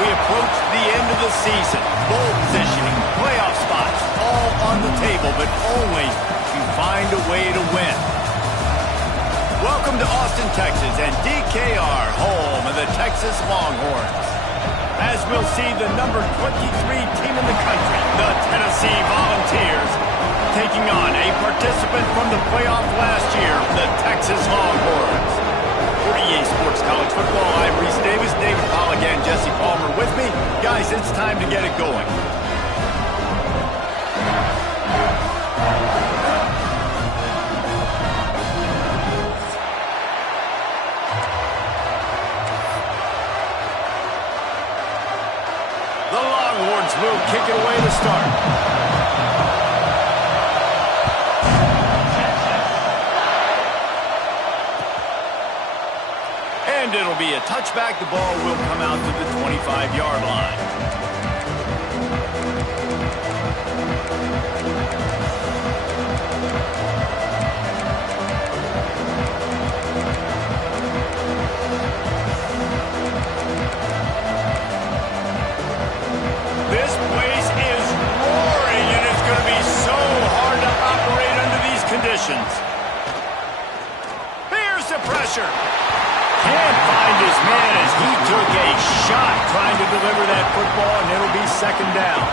we approach the end of the season. Bowl positioning, playoff spots, all on the table, but only if you find a way to win. Welcome to Austin, Texas, and DKR, home of the Texas Longhorns. As we'll see, the number 23 team in the country, the Tennessee Volunteers, taking on a participant from the playoff last year, the Texas Longhorns. For EA Sports College Football, I'm Reese Davis, David Powell again, Jesse Palmer with me. Guys, it's time to get it going. The Longhorns will kick it away to start. And it'll be a touchback. The ball will come out to the 25-yard line. This place is roaring, and it's going to be so hard to operate under these conditions. Here's the pressure. Can't find his man as he took a shot trying to deliver that football, and it'll be second down.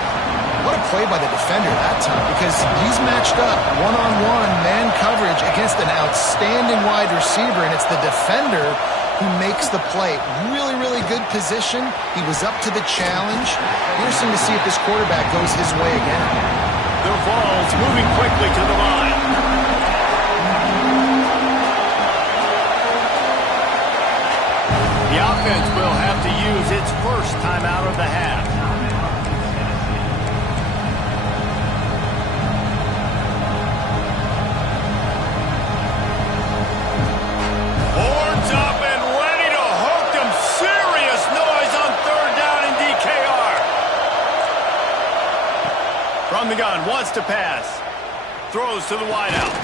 What a play by the defender that time, because he's matched up one-on-one man coverage against an outstanding wide receiver, and it's the defender who makes the play. Really, really good position. He was up to the challenge. Interesting to see if this quarterback goes his way again. The ball's moving quickly to the line. The offense will have to use its first timeout of the half. Horns up and ready to hook them. Serious noise on third down in DKR. From the gun, wants to pass. Throws to the wideout.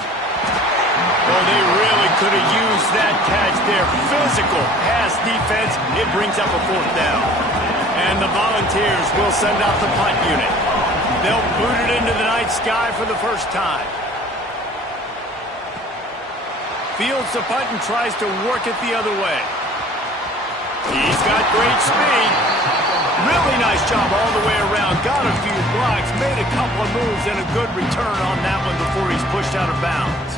Well, they really could have used that catch there. Physical pass defense. It brings up a fourth down. And the Volunteers will send out the punt unit. They'll boot it into the night sky for the first time. Fields the punt and tries to work it the other way. He's got great speed. Really nice job all the way around. Got a few blocks, made a couple of moves, and a good return on that one before he's pushed out of bounds.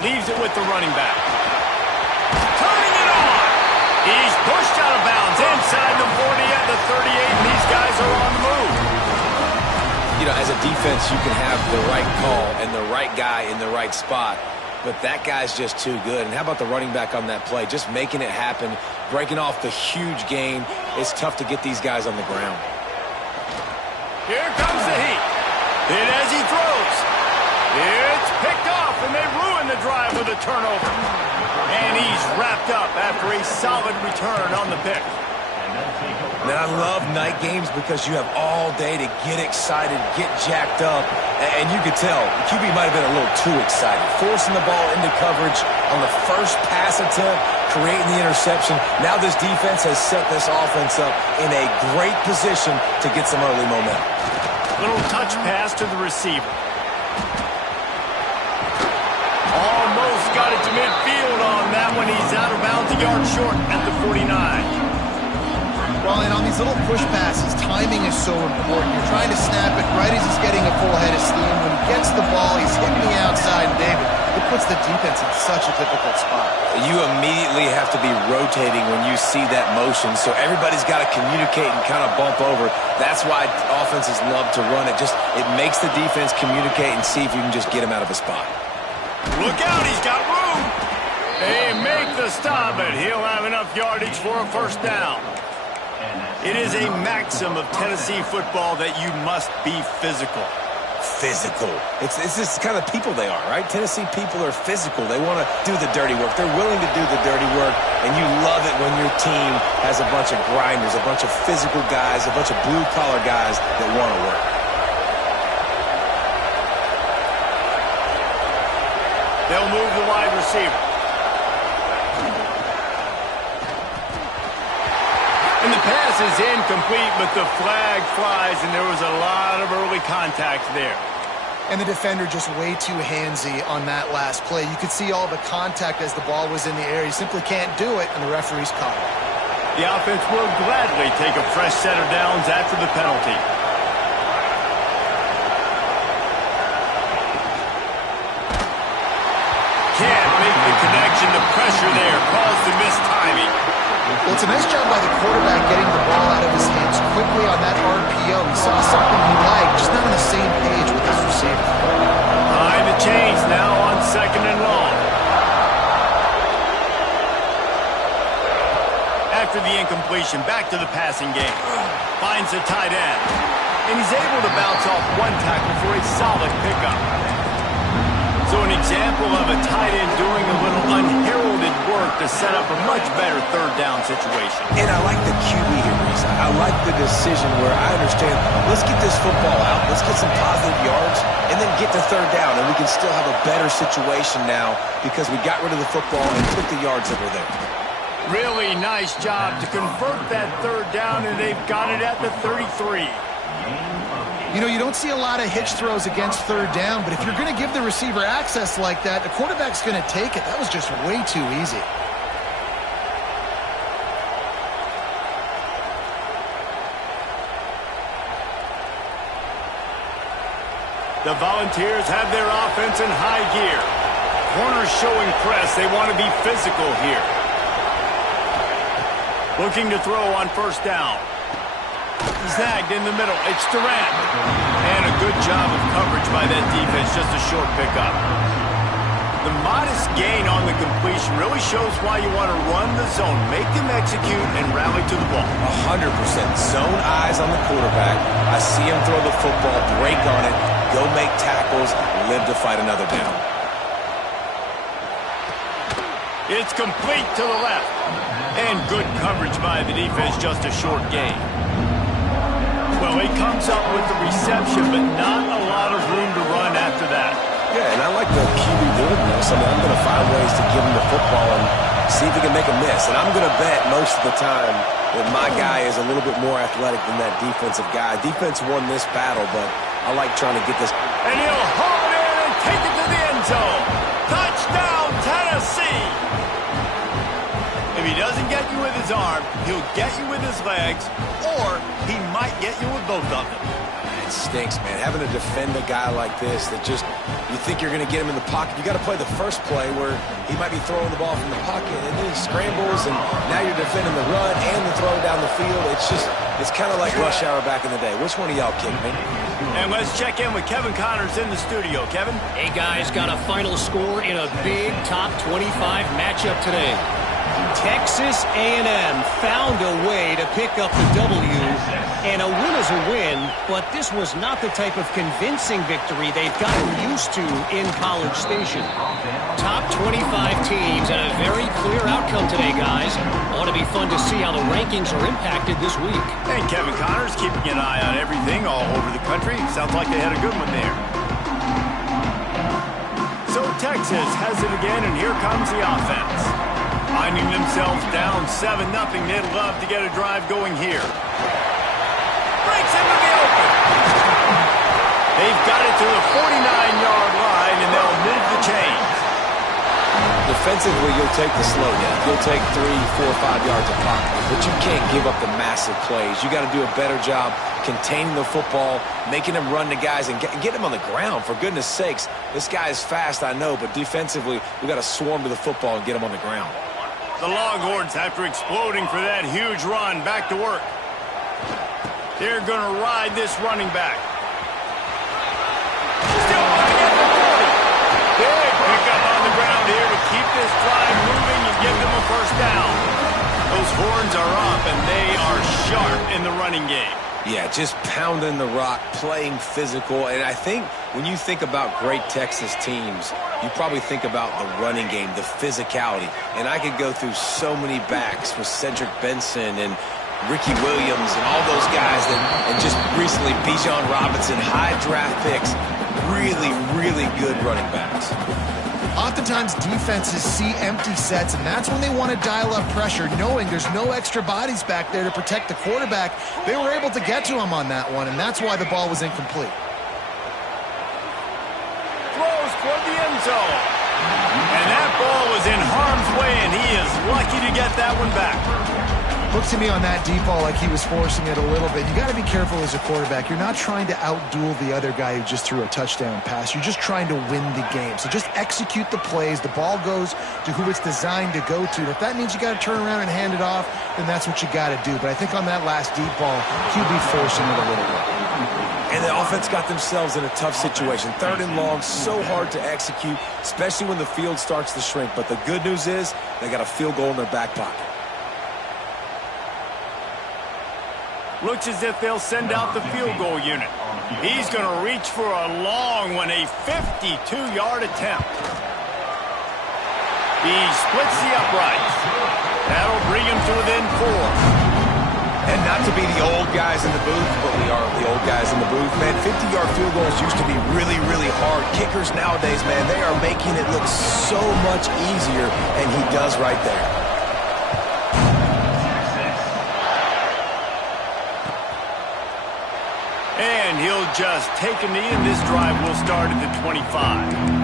Leaves it with the running back. Turning it on. He's pushed out of bounds inside the 40 at the 38, and these guys are on the move. You know, as a defense, you can have the right call and the right guy in the right spot, but that guy's just too good. And how about the running back on that play? Just making it happen, breaking off the huge gain. It's tough to get these guys on the ground. Here comes the heat. And as he throws, it's picked off, and they ruin the drive with a turnover. And he's wrapped up after a solid return on the pick. Man, I love night games because you have all day to get excited, get jacked up, and you could tell the QB might have been a little too excited. Forcing the ball into coverage on the first pass attempt, creating the interception. Now this defense has set this offense up in a great position to get some early momentum. Little touch pass to the receiver. Almost got it to midfield on that one. He's out of bounds, a yard short at the 49. Well, and on these little push passes, timing is so important. You're trying to snap it right as he's getting a full head of steam. When he gets the ball, he's hitting the outside, David. It puts the defense in such a difficult spot. You immediately have to be rotating when you see that motion, so everybody's got to communicate and kind of bump over. That's why offenses love to run it. It makes the defense communicate and see if you can just get him out of a spot. Look out, he's got room. They make the stop, but he'll have enough yardage for a first down. It is a maxim of Tennessee football that you must be physical. Physical. It's this kind of people they are, right? Tennessee people are physical. They want to do the dirty work. They're willing to do the dirty work, and you love it when your team has a bunch of grinders, a bunch of physical guys, a bunch of blue-collar guys that want to work. receiver. And the pass is incomplete, but the flag flies, and there was a lot of early contact there. And the defender just way too handsy on that last play. You could see all the contact as the ball was in the air. He simply can't do it, and the referee's caught it. The offense will gladly take a fresh set of downs after the penalty. Can't make the connection. The pressure there caused the missed timing. Well, it's a nice job by the quarterback getting the ball out of his hands quickly on that RPO. He saw something he liked, just not on the same page with his receiver. Behind the chains now on 2nd and long. After the incompletion, back to the passing game. Finds a tight end. And he's able to bounce off one tackle for a solid pickup. So an example of a tight end doing a little unheralded work to set up a much better third down situation. And I like the QB here, Reese. I like the decision where I understand, let's get this football out, let's get some positive yards, and then get to third down, and we can still have a better situation now because we got rid of the football and took the yards that were there. Really nice job to convert that third down, and they've got it at the 33. You know, you don't see a lot of hitch throws against third down, but if you're going to give the receiver access like that, the quarterback's going to take it. That was just way too easy. The Volunteers have their offense in high gear. Corners showing press. They want to be physical here. Looking to throw on first down. Snagged in the middle. It's Durant. And a good job of coverage by that defense. Just a short pickup. The modest gain on the completion really shows why you want to run the zone. Make them execute and rally to the ball. 100%. Zone eyes on the quarterback. I see him throw the football, break on it, go make tackles, live to fight another down. It's complete to the left. And good coverage by the defense. Just a short gain. Well, he comes up with the reception, but not a lot of room to run after that. Yeah, and I like the QB doing this. I mean, I'm going to find ways to give him the football and see if he can make a miss. And I'm going to bet most of the time that my guy is a little bit more athletic than that defensive guy. Defense won this battle, but I like trying to get this. And he'll haul it in and take it to the end zone. Touchdown, Tennessee! If he doesn't get you with his arm, he'll get you with his legs, or he might get you with both of them. It stinks, man. Having to defend a guy like this that just, you think you're going to get him in the pocket. You got to play the first play where he might be throwing the ball from the pocket, and then he scrambles, and now you're defending the run and the throw down the field. It's kind of like rush hour back in the day. Which one of y'all kicked me? And let's check in with Kevin Connors in the studio. Kevin? Hey, guys, got a final score in a big top 25 matchup today. Texas A&M found a way to pick up the W, and a win is a win, but this was not the type of convincing victory they've gotten used to in College Station. Top 25 teams and a very clear outcome today, guys. Ought to be fun to see how the rankings are impacted this week. And Kevin Connors keeping an eye on everything all over the country. Sounds like they had a good one there. So Texas has it again, and here comes the offense. Finding themselves down 7-0, they'd love to get a drive going here. Breaks into the open. They've got it to the 49-yard line, and they'll move the chains. Defensively, you'll take the slow down. You'll take 3, 4, 5 yards of pocket, but you can't give up the massive plays. You got to do a better job containing the football, making them run to guys, and get them on the ground. For goodness sakes, this guy is fast, I know, but defensively, we got to swarm to the football and get him on the ground. The Longhorns, after exploding for that huge run, back to work. They're going to ride this running back. Still running at the 40. Big pickup on the ground here to keep this drive moving and give them a first down. Those horns are up, and they are sharp in the running game. Yeah, just pounding the rock, playing physical. And I think when you think about great Texas teams, you probably think about the running game, the physicality. And I could go through so many backs with Cedric Benson and Ricky Williams and all those guys and just recently Bijan Robinson, high draft picks, really, really good running backs. Oftentimes, defenses see empty sets, and that's when they want to dial up pressure, knowing there's no extra bodies back there to protect the quarterback. They were able to get to him on that one, and that's why the ball was incomplete. Throws toward the end zone. And that ball was in harm's way, and he is lucky to get that one back. Looks to me on that deep ball like he was forcing it a little bit. You got to be careful as a quarterback. You're not trying to outduel the other guy who just threw a touchdown pass. You're just trying to win the game. So just execute the plays. The ball goes to who it's designed to go to. And if that means you got to turn around and hand it off, then that's what you got to do. But I think on that last deep ball, QB forcing it a little bit. And the offense got themselves in a tough situation. 3rd and long, so hard to execute, especially when the field starts to shrink. But the good news is they got a field goal in their back pocket. Looks as if they'll send out the field goal unit. He's going to reach for a long one, a 52-yard attempt. He splits the uprights. That'll bring him to within 4. And not to be the old guys in the booth, but we are the old guys in the booth, man. 50-yard field goals used to be really, really hard. Kickers nowadays, man, they are making it look so much easier, and he does right there. And he'll just take a knee, and this drive will start at the 25.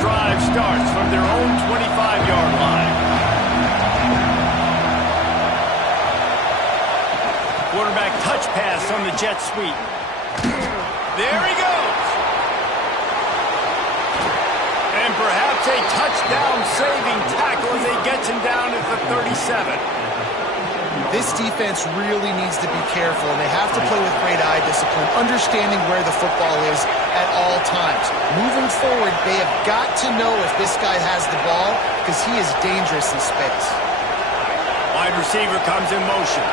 Drive starts from their own 25-yard line. Quarterback touch pass on the jet sweep. There he goes. And perhaps a touchdown-saving tackle as they get him down at the 37. This defense really needs to be careful, and they have to play with great eye discipline, understanding where the football is at all times. Moving forward, they have got to know if this guy has the ball, because he is dangerous in space. Wide receiver comes in motion.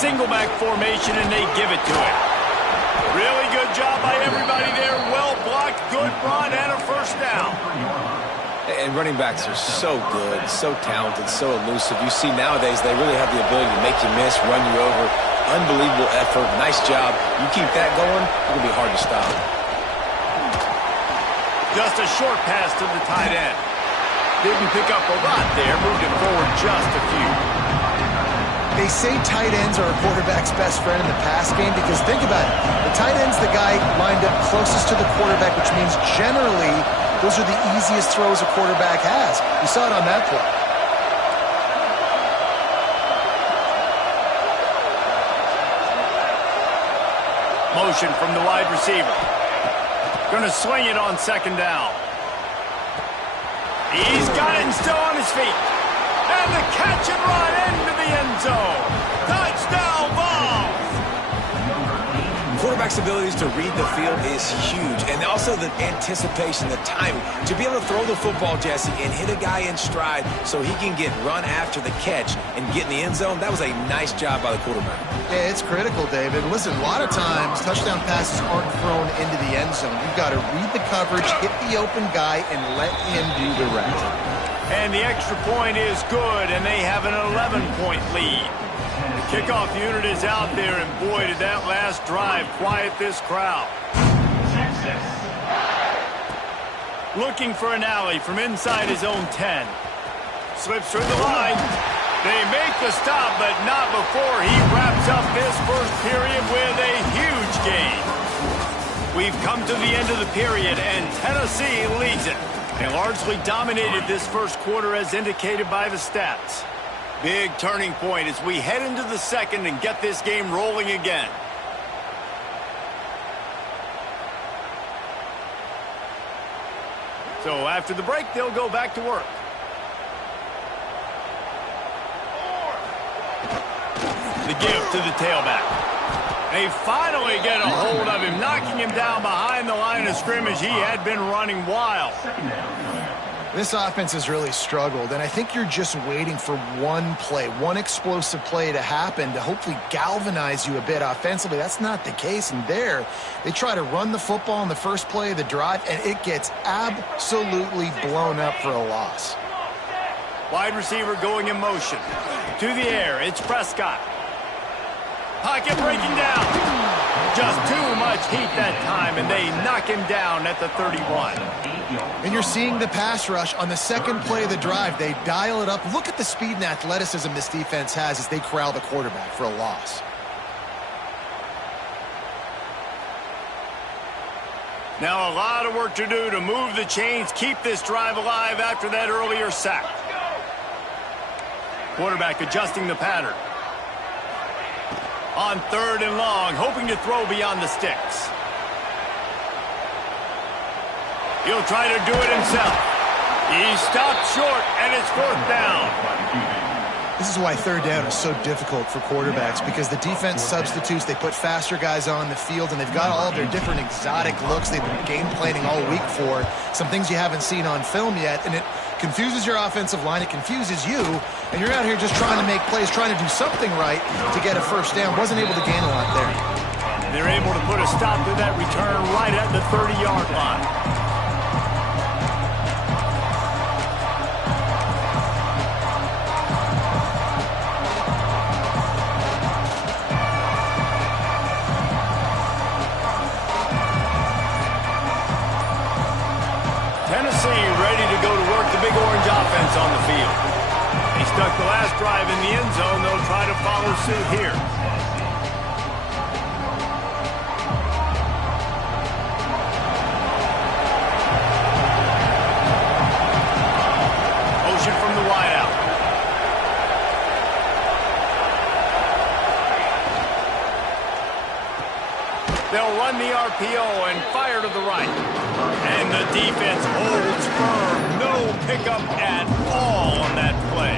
Single back formation, and they give it to him. Really good job by everybody there. Well blocked, good run, and a first down. And running backs are so good, so talented, so elusive. You see nowadays they really have the ability to make you miss, run you over. Unbelievable effort. Nice job. You keep that going, it'll be hard to stop. Just a short pass to the tight end. Didn't pick up a lot there. Moved it forward just a few. They say tight ends are a quarterback's best friend in the pass game because think about it. The tight end's the guy lined up closest to the quarterback, which means generally those are the easiest throws a quarterback has. You saw it on that play. Motion from the wide receiver. Going to swing it on 2nd down. He's got it and still on his feet. And the catch and run into the end zone. Touchdown ball. Quarterback's abilities to read the field is huge. And also the anticipation, the timing. To be able to throw the football, Jesse, and hit a guy in stride so he can get run after the catch and get in the end zone, that was a nice job by the quarterback. Yeah, it's critical, David. Listen, a lot of times touchdown passes aren't thrown into the end zone. You've got to read the coverage, hit the open guy, and let him do the rest. And the extra point is good, and they have an 11-point lead. The kickoff unit is out there, and boy, did that last drive quiet this crowd. Looking for an alley from inside his own 10. Slips through the line. They make the stop, but not before he wraps up this first period with a huge gain. We've come to the end of the period, and Tennessee leads it. They largely dominated this first quarter as indicated by the stats. Big turning point as we head into the second and get this game rolling again. So after the break, they'll go back to work. The give to the tailback. They finally get a hold of him, knocking him down behind the line of scrimmage. He had been running wild. This offense has really struggled, and I think you're just waiting for one play, one explosive play to happen to hopefully galvanize you a bit offensively. That's not the case, and there they try to run the football in the first play of the drive, and it gets absolutely blown up for a loss. Wide receiver going in motion. To the air, it's Prescott. Pocket breaking down. Just too much heat that time, and they knock him down at the 31. And you're seeing the pass rush on the second play of the drive. They dial it up. Look at the speed and athleticism this defense has as they corral the quarterback for a loss. Now a lot of work to do to move the chains, keep this drive alive after that earlier sack. Quarterback adjusting the pattern. On 3rd and long, hoping to throw beyond the sticks. He'll try to do it himself. He stopped short, and it's 4th down. This is why 3rd down is so difficult for quarterbacks, because the defense substitutes. They put faster guys on the field, and they've got all of their different exotic looks they've been game planning all week for. Some things you haven't seen on film yet, and it confuses your offensive line. It confuses you, and you're out here just trying to make plays, trying to do something right to get a 1st down. Wasn't able to gain a lot there. They're able to put a stop to that return right at the 30-yard line. Ready to go to work the big orange offense on the field. He stuck the last drive in the end zone. They'll try to follow suit here. Motion from the wideout. They'll run the RPO and fire to the right. And the defense holds firm. No pickup at all on that play.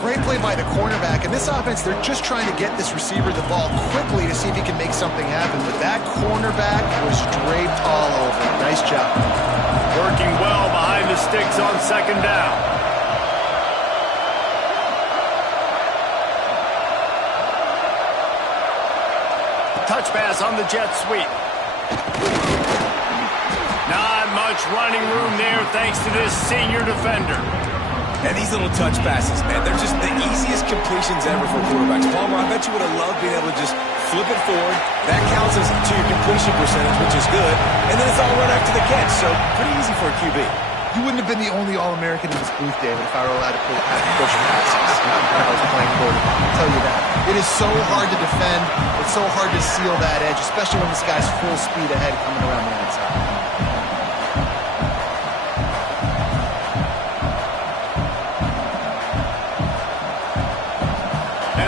Great play by the cornerback. In this offense, they're just trying to get this receiver the ball quickly to see if he can make something happen. But that cornerback was draped all over. Nice job. Working well behind the sticks on 2nd down. Touch pass on the jet sweep. Not much running room there thanks to this senior defender. And these little touch passes, man, they're just the easiest completions ever for quarterbacks. Palmer, I bet you would have loved being able to just flip it forward. That counts as to your completion percentage, which is good. And then it's all run after the catch, so pretty easy for a QB. You wouldn't have been the only All-American in this booth, David, if I were allowed to push passes when I was playing quarterback. I'll tell you that. It is so hard to defend. It's so hard to seal that edge, especially when this guy's full speed ahead coming around the outside.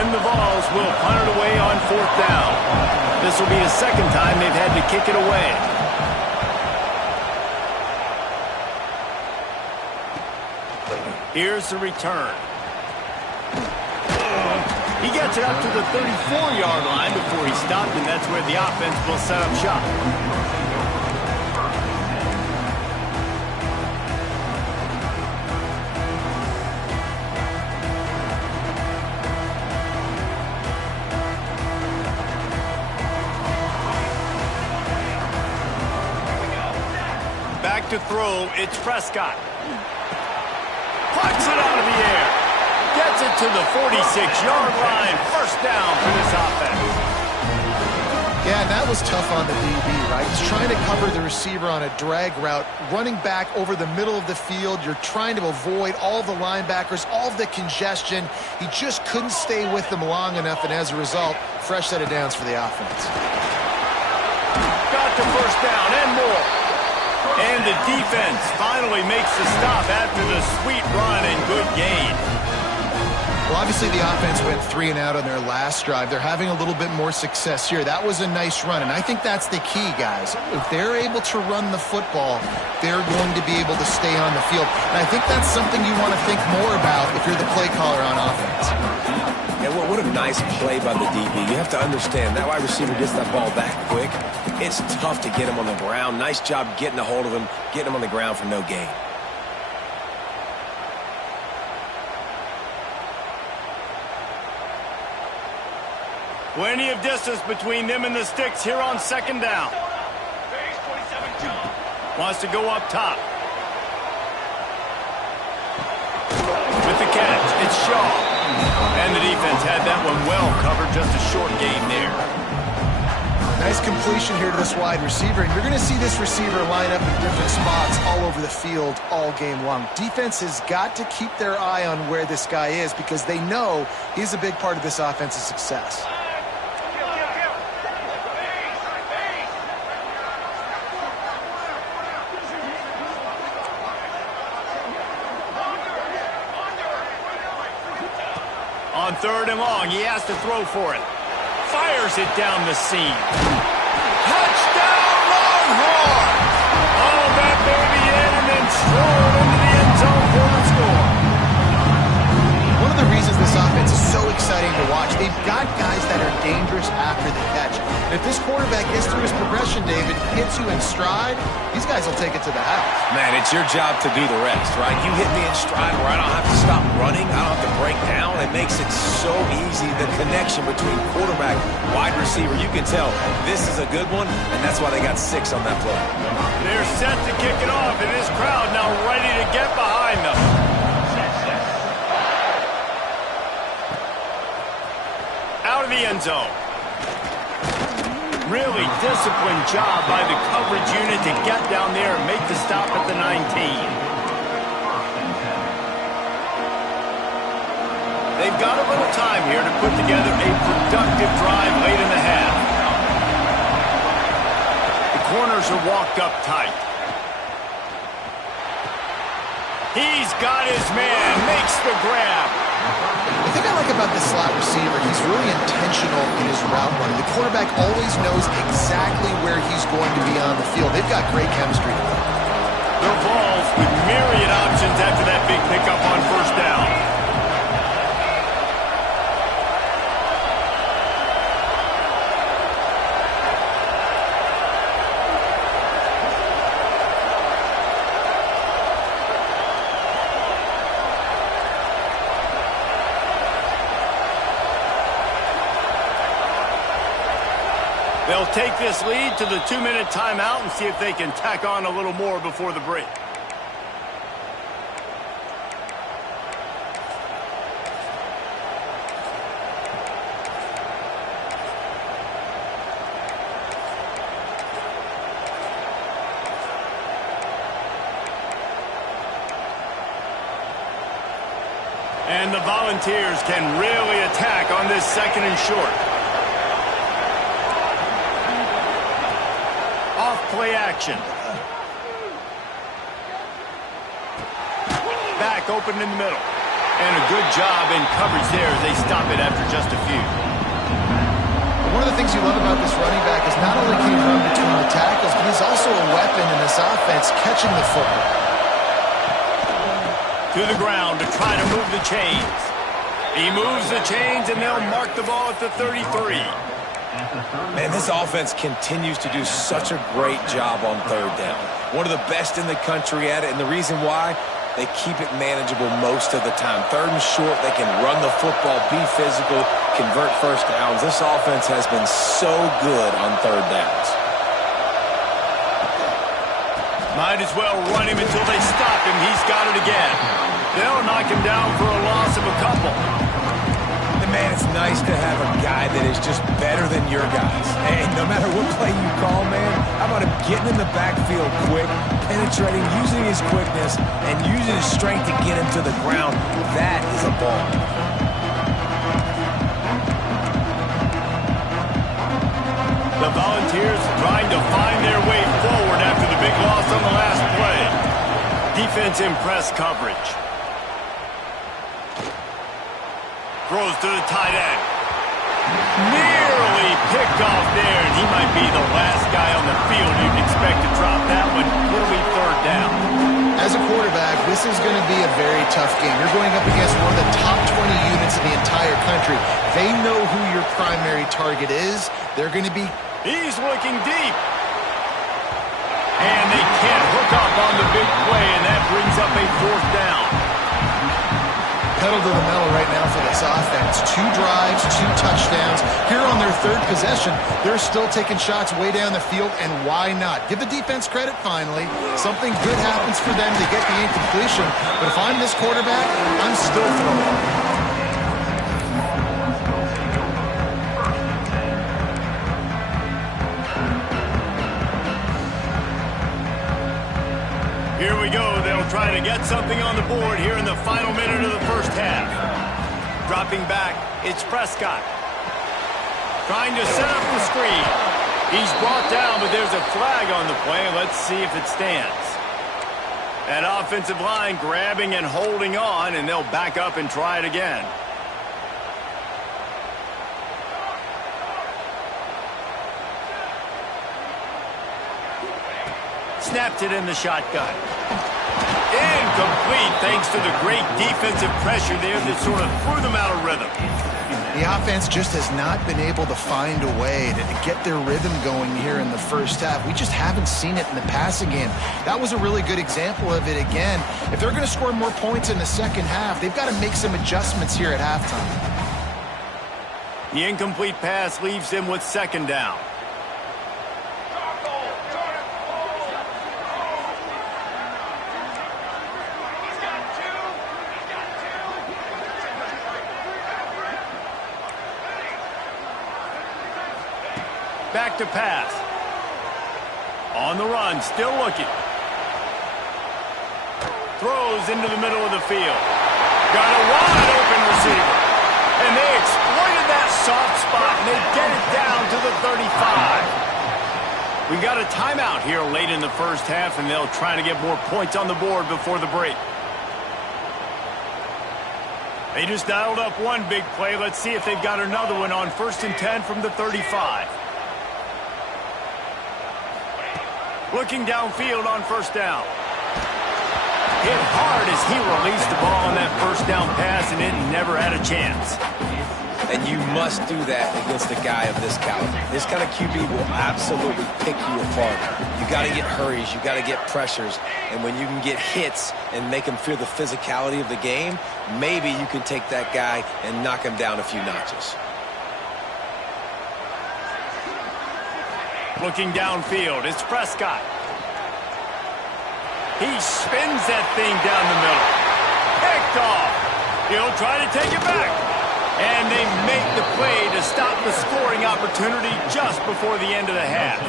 And the Vols will punt it away on 4th down. This will be the 2nd time they've had to kick it away. Here's the return. He gets it up to the 34-yard line before he stopped, and that's where the offense will set up shop. Back to throw, it's Prescott. Plucks it out of the air. Gets it to the 46-yard line. 1st down for this offense. Yeah, and that was tough on the DB, right? He's trying to cover the receiver on a drag route, running back over the middle of the field. You're trying to avoid all the linebackers, all of the congestion. He just couldn't stay with them long enough, and as a result, fresh set of downs for the offense. Got to 1st down and more. And the defense finally makes the stop after the sweet run and good gain. Well, obviously the offense went 3 and out on their last drive. They're having a little bit more success here. That was a nice run, and I think that's the key, guys. If they're able to run the football, they're going to be able to stay on the field. And I think that's something you want to think more about if you're the play caller on offense. And what a nice play by the DB. You have to understand, that wide receiver gets that ball that quick. It's tough to get him on the ground. Nice job getting a hold of him, getting him on the ground for no gain. Plenty of distance between them and the sticks here on 2nd down. Wants to go up top. jaw. And the defense had that one well covered, just a short gain there. Nice completion here to this wide receiver, and you're going to see this receiver line up in different spots all over the field all game long. Defense has got to keep their eye on where this guy is because they know he's a big part of this offense's success. On 3rd and long, he has to throw for it. Fires it down the seam. Touchdown, Longhorns! Oh, that baby in and then strolling into the end zone for the score. One of the reasons this offense is so exciting to watch, they've got guys that are dangerous after the catch. And if this quarterback gets through his progression, David, hits you in stride, these guys will take it to the house. Man, it's your job to do the rest, right? You hit me in stride where I don't have to stop running. I don't have to break down. It makes it so easy. The connection between quarterback, wide receiver, you can tell this is a good one, and that's why they got 6 on that play. They're set to kick it off, and this crowd now ready to get behind them. Out of the end zone. Really disciplined job by the coverage unit to get down there and make the stop at the 19. They've got a little time here to put together a productive drive late in the half. The corners are walked up tight. He's got his man, makes the grab. The thing I like about this slot receiver, he's really intentional in his route running. The quarterback always knows exactly where he's going to be on the field. They've got great chemistry. Their balls with myriad options after that big pickup on 1st down. They'll take this lead to the 2-minute timeout and see if they can tack on a little more before the break. And the Volunteers can really attack on this 2nd and short. Play action. Back open in the middle. And a good job in coverage there as they stop it after just a few. One of the things you love about this running back is not only can he run between the tackles, but he's also a weapon in this offense catching the football. To the ground to try to move the chains. He moves the chains and they'll mark the ball at the 33. Man, this offense continues to do such a great job on 3rd down. One of the best in the country at it, and the reason why, they keep it manageable most of the time. 3rd and short, they can run the football, be physical, convert 1st downs. This offense has been so good on 3rd downs. Might as well run him until they stop him. He's got it again. They'll knock him down for a loss of a couple. Man, it's nice to have a guy that is just better than your guys. Hey, no matter what play you call, man, how about him getting in the backfield quick, penetrating, using his quickness, and using his strength to get him to the ground? That is a ball. The Volunteers trying to find their way forward after the big loss on the last play. Defense in press coverage. Throws to the tight end. Nearly picked off there, and he might be the last guy on the field you'd expect to drop that one. It'll be 3rd down. As a quarterback, this is going to be a very tough game. You're going up against one of the top 20 units in the entire country. They know who your primary target is. They're going to be... He's looking deep. And they can't hook up on the big play, and that brings up a 4th down. Pedal to the metal right now for this offense. 2 drives, 2 touchdowns. Here on their 3rd possession, they're still taking shots way down the field, and why not? Give the defense credit finally. Something good happens for them to get the incompletion, but if I'm this quarterback, I'm still throwing. Here we go. They'll try to get something on the board here in the final minute of the first half. Dropping back, it's Prescott. Trying to set up the screen. He's brought down, but there's a flag on the play. Let's see if it stands. That offensive line grabbing and holding on, and they'll back up and try it again. Snapped it in the shotgun. Incomplete thanks to the great defensive pressure there that sort of threw them out of rhythm. The offense just has not been able to find a way to get their rhythm going here in the first half. We just haven't seen it in the passing game. That was a really good example of it again. If they're going to score more points in the second half, they've got to make some adjustments here at halftime. The incomplete pass leaves him with second down. Back to pass. On the run, still looking. Throws into the middle of the field. Got a wide open receiver. And they exploited that soft spot, and they get it down to the 35. We got a timeout here late in the first half, and they'll try to get more points on the board before the break. They just dialed up one big play. Let's see if they've got another one on 1st and 10 from the 35. Looking downfield on first down. Hit hard as he released the ball on that first down pass, and it never had a chance. And you must do that against a guy of this caliber. This kind of QB will absolutely pick you apart. You got to get hurries. You got to get pressures. And when you can get hits and make him feel the physicality of the game, maybe you can take that guy and knock him down a few notches. Looking downfield, it's Prescott. He spins that thing down the middle. Picked off. He'll try to take it back. And they make the play to stop the scoring opportunity just before the end of the half.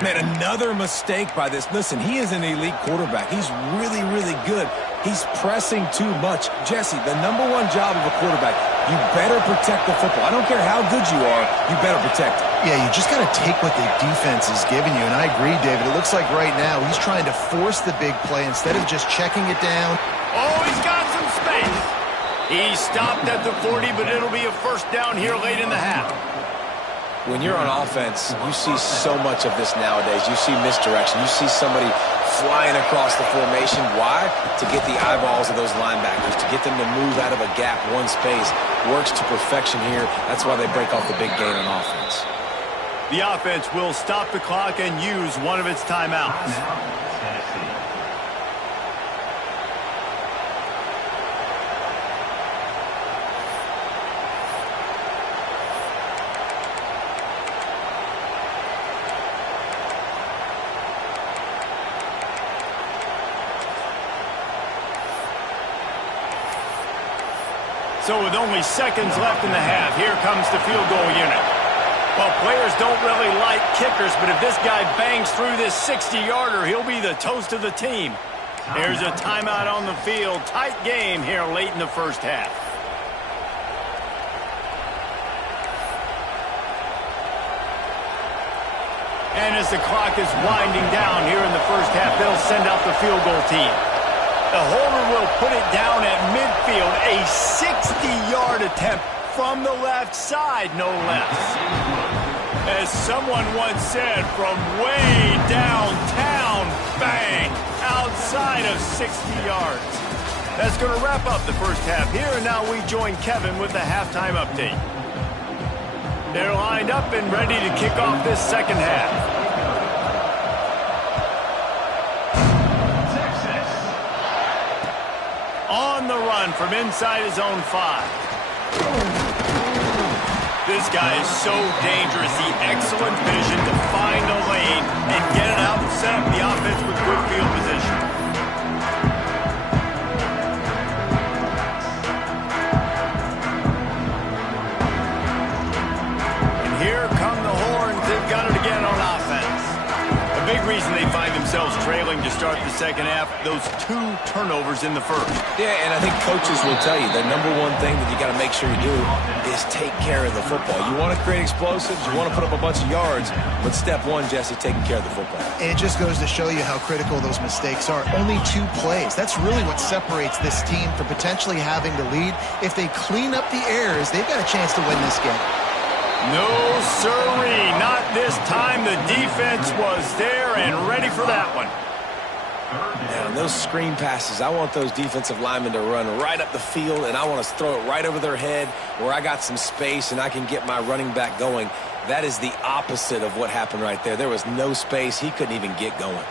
Man, another mistake by this. Listen, he is an elite quarterback. He's really, really good. He's pressing too much. Jesse, the #1 job of a quarterback, you better protect the football. I don't care how good you are, you better protect it. Yeah, you just got to take what the defense is giving you. And I agree, David. It looks like right now he's trying to force the big play instead of just checking it down. Oh, he's got some space. He stopped at the 40, but it'll be a first down here late in the half. When you're on offense, you see so much of this nowadays. You see misdirection. You see somebody flying across the formation. Why? To get the eyeballs of those linebackers, to get them to move out of a gap, one space. Works to perfection here. That's why they break off the big gain on offense. The offense will stop the clock and use one of its timeouts. So with only seconds left in the half, here comes the field goal unit. Well, players don't really like kickers, but if this guy bangs through this 60-yarder, he'll be the toast of the team. There's a timeout on the field. Tight game here late in the first half. And as the clock is winding down here in the first half, they'll send out the field goal team. The holder will put it down at midfield. A 60-yard attempt from the left side, no less. As someone once said, from way downtown, bang, outside of 60 yards. That's going to wrap up the first half here, and now we join Kevin with the halftime update. They're lined up and ready to kick off this second half. On the run from inside his own 5. This guy is so dangerous. The excellent vision to find a lane and get it out and set up the offense with good field position. And here come the horns. They've got it again on offense. A big reason they find themselves trailing to start the second half, those 2 turnovers in the first. Yeah, and I think coaches will tell you the number one thing that you got to make sure you do is take care of the football. You want to create explosives, you want to put up a bunch of yards, but step one, Jesse, taking care of the football. And it just goes to show you how critical those mistakes are. Only 2 plays. That's really what separates this team from potentially having to lead. If they clean up the errors, they've got a chance to win this game. No, sirree, not this time. The defense was there and ready for that one. Now, those screen passes, I want those defensive linemen to run right up the field, and I want to throw it right over their head where I got some space and I can get my running back going. That is the opposite of what happened right there. There was no space. He couldn't even get going.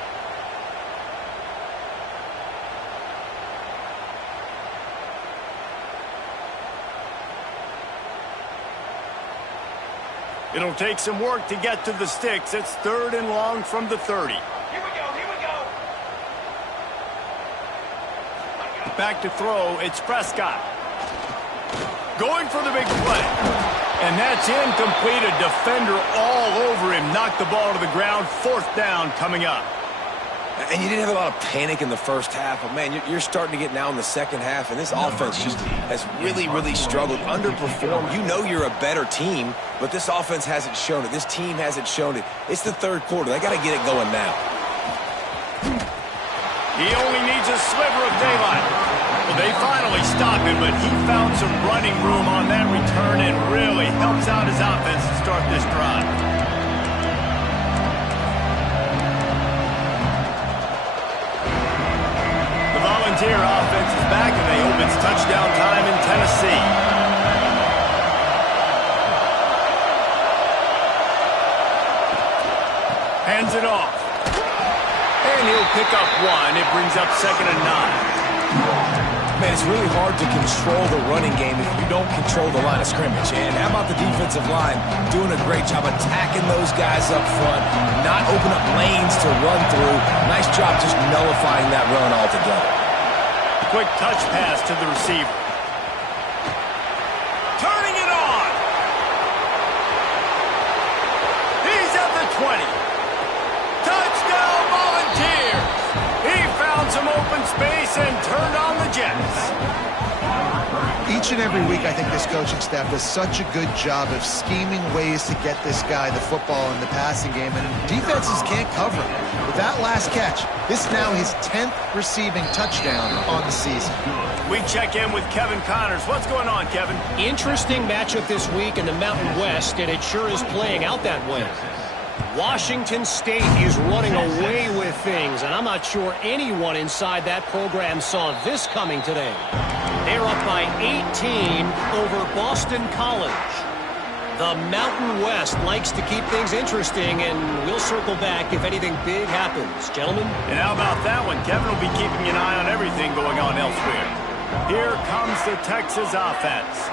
It'll take some work to get to the sticks. It's 3rd and long from the 30. Here we go, here we go. Back to throw, it's Prescott. Going for the big play. And that's incomplete. A defender all over him. Knocked the ball to the ground. 4th down coming up. And you didn't have a lot of panic in the first half, but, man, you're starting to get now in the second half, and this offense just has really, really struggled, underperformed. You know you're a better team, but this offense hasn't shown it. This team hasn't shown it. It's the 3rd quarter. They got to get it going now. He only needs a sliver of daylight. Well, they finally stop him, but he found some running room on that return and really helps out his offense to start this drive. Volunteer offense is back, and they hope it's touchdown time in Tennessee. Hands it off. And he'll pick up 1. It brings up 2nd and 9. Man, it's really hard to control the running game if you don't control the line of scrimmage. And how about the defensive line doing a great job attacking those guys up front, not open up lanes to run through. Nice job just nullifying that run altogether. Quick touch pass to the receiver. Turning it on. He's at the 20. Touchdown Volunteers. He found some open space and turned on the Jets. Each and every week, I think this coaching staff does such a good job of scheming ways to get this guy the football in the passing game, and defenses can't cover him. With that last catch, this is now his 10th receiving touchdown on the season. We check in with Kevin Connors. What's going on, Kevin? Interesting matchup this week in the Mountain West, and it sure is playing out that way. Washington State is running away with things, and I'm not sure anyone inside that program saw this coming today. They're up by 18 over Boston College. The Mountain West likes to keep things interesting, and we'll circle back if anything big happens. Gentlemen? And how about that one? Kevin will be keeping an eye on everything going on elsewhere. Here comes the Texas offense.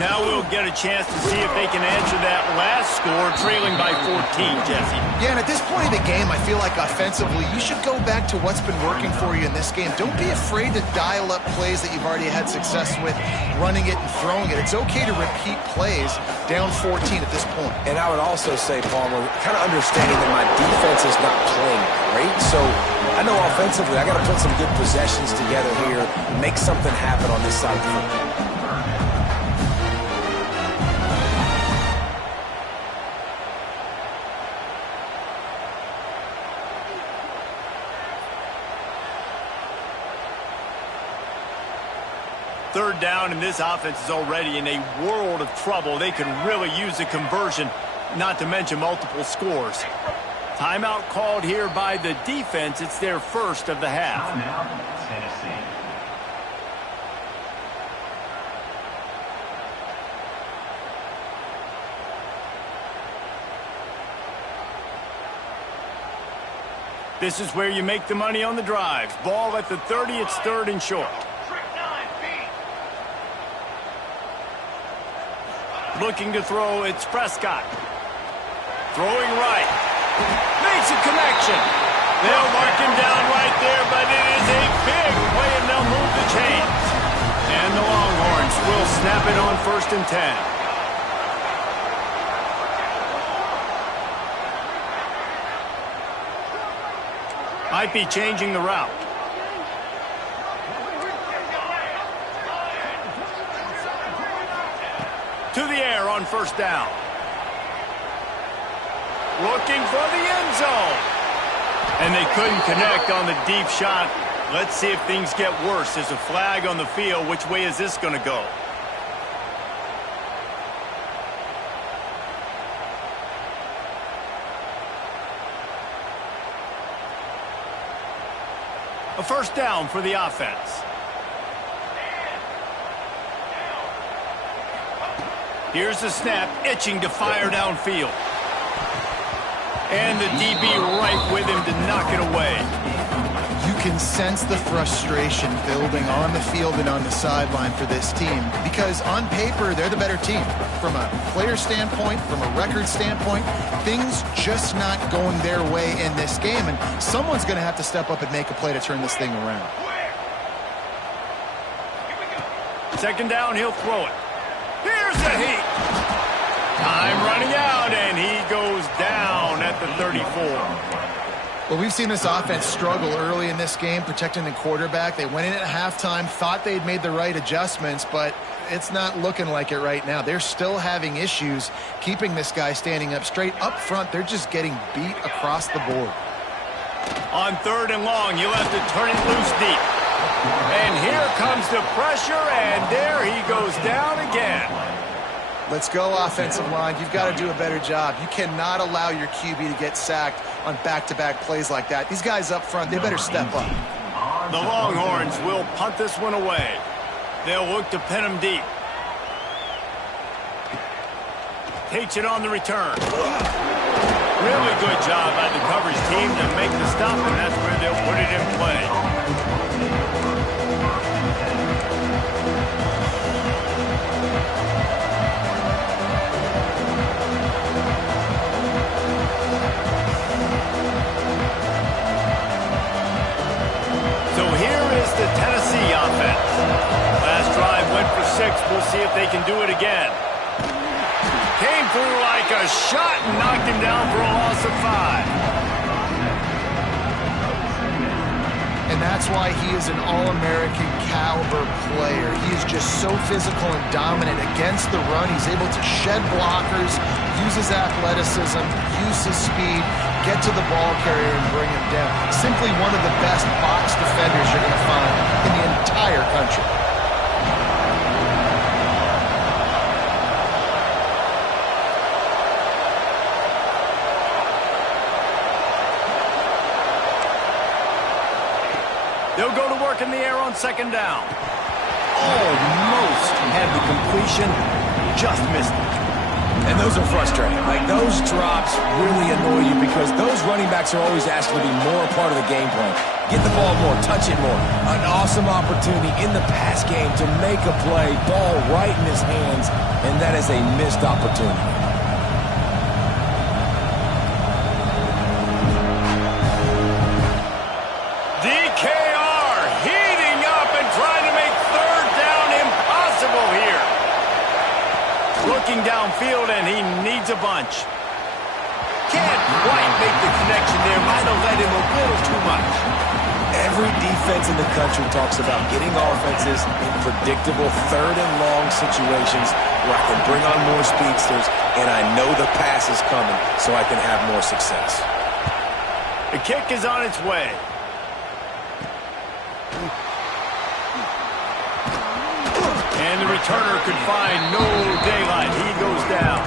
Now we'll get a chance to see if they can answer that last score, trailing by 14, Jesse. Yeah, and at this point of the game, I feel like offensively, you should go back to what's been working for you in this game. Don't be afraid to dial up plays that you've already had success with, running it and throwing it. It's okay to repeat plays down 14 at this point. And I would also say, Palmer, kind of understanding that my defense is not playing great, so I know offensively I got to put some good possessions together here, make something happen on this side of the football. Third down, and this offense is already in a world of trouble. They could really use a conversion, not to mention multiple scores. Timeout called here by the defense. It's their first of the half. This is where you make the money on the drives. Ball at the 30, it's 3rd and short. Looking to throw, it's Prescott. Throwing right. Makes a connection. They'll mark him down right there, but it is a big play, and they'll move the chains. And the Longhorns will snap it on 1st and 10. Might be changing the route. To the air on first down. Looking for the end zone. And they couldn't connect on the deep shot. Let's see if things get worse. There's a flag on the field. Which way is this going to go? A first down for the offense. Here's the snap, itching to fire downfield. And the DB right with him to knock it away. You can sense the frustration building on the field and on the sideline for this team because on paper, they're the better team. From a player standpoint, from a record standpoint, things just not going their way in this game, and someone's going to have to step up and make a play to turn this thing around. Second down, he'll throw it. Here's the heat. Time running out, and he goes down at the 34. Well, we've seen this offense struggle early in this game protecting the quarterback. They went in at halftime, thought they'd made the right adjustments, but it's not looking like it right now. They're still having issues keeping this guy standing up straight. Up front, they're just getting beat across the board. On third and long, you'll have to turn it loose deep. And here comes the pressure, and there he goes down again. Let's go, offensive line. You've got to do a better job. You cannot allow your QB to get sacked on back-to-back plays like that. These guys up front, they better step up. The Longhorns will punt this one away. They'll look to pin him deep. Takes it on the return. Really good job by the coverage team to make the stop, and that's where they'll put it in play. So here is the Tennessee offense. Last drive went for 6. We'll see if they can do it again. Came through like a shot and knocked him down for a loss of 5. And that's why he is an All-American caliber player. He is just so physical and dominant against the run. He's able to shed blockers, use his athleticism, use his speed, get to the ball carrier and bring him down. Simply one of the best box defenders you're going to find in the entire country. They'll go to work in the air on second down. Almost had the completion, just missed it. And those are frustrating. Like, those drops really annoy you because those running backs are always asked to be more a part of the game plan. Get the ball more, touch it more. An awesome opportunity in the pass game to make a play, ball right in his hands, and that is a missed opportunity. Looking downfield, and he needs a bunch. Can't quite make the connection there. Might have led him a little too much. Every defense in the country talks about getting offenses in predictable third and long situations where I can bring on more speedsters, and I know the pass is coming, so I can have more success. The kick is on its way. And the returner could find no daylight. He goes down.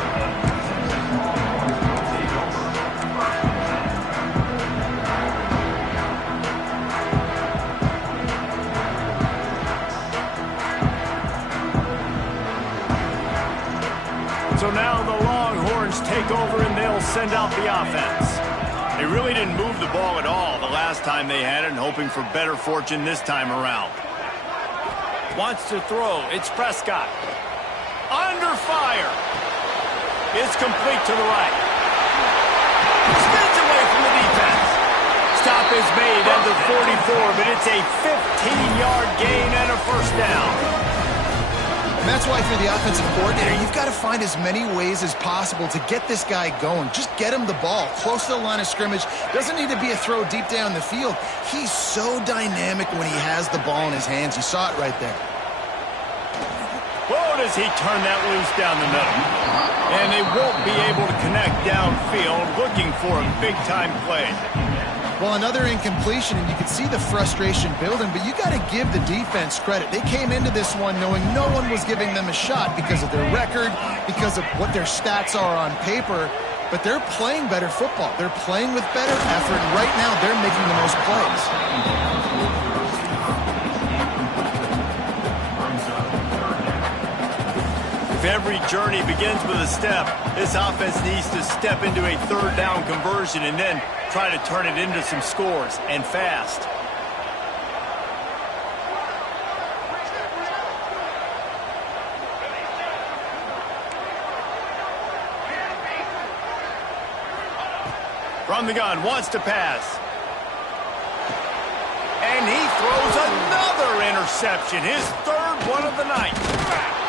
So now the Longhorns take over and they'll send out the offense. They really didn't move the ball at all the last time they had it, and hoping for better fortune this time around. Wants to throw. It's Prescott. Under fire. It's complete to the right. Spins away from the defense. Stop is made at the 44, but it's a 15-yard gain and a first down. And that's why for the offensive coordinator, you've got to find as many ways as possible to get this guy going. Just get him the ball close to the line of scrimmage. Doesn't need to be a throw deep down the field. He's so dynamic when he has the ball in his hands. You saw it right there. Whoa, does he turn that loose down the middle. And they won't be able to connect downfield, looking for a big-time play. Well, another incompletion, and you can see the frustration building, but you got to give the defense credit. They came into this one knowing no one was giving them a shot because of their record, because of what their stats are on paper, but they're playing better football. They're playing with better effort. Right now, they're making the most plays. If every journey begins with a step, this offense needs to step into a third down conversion and then try to turn it into some scores, and fast. From the gun, wants to pass. And he throws another interception, his third one of the night.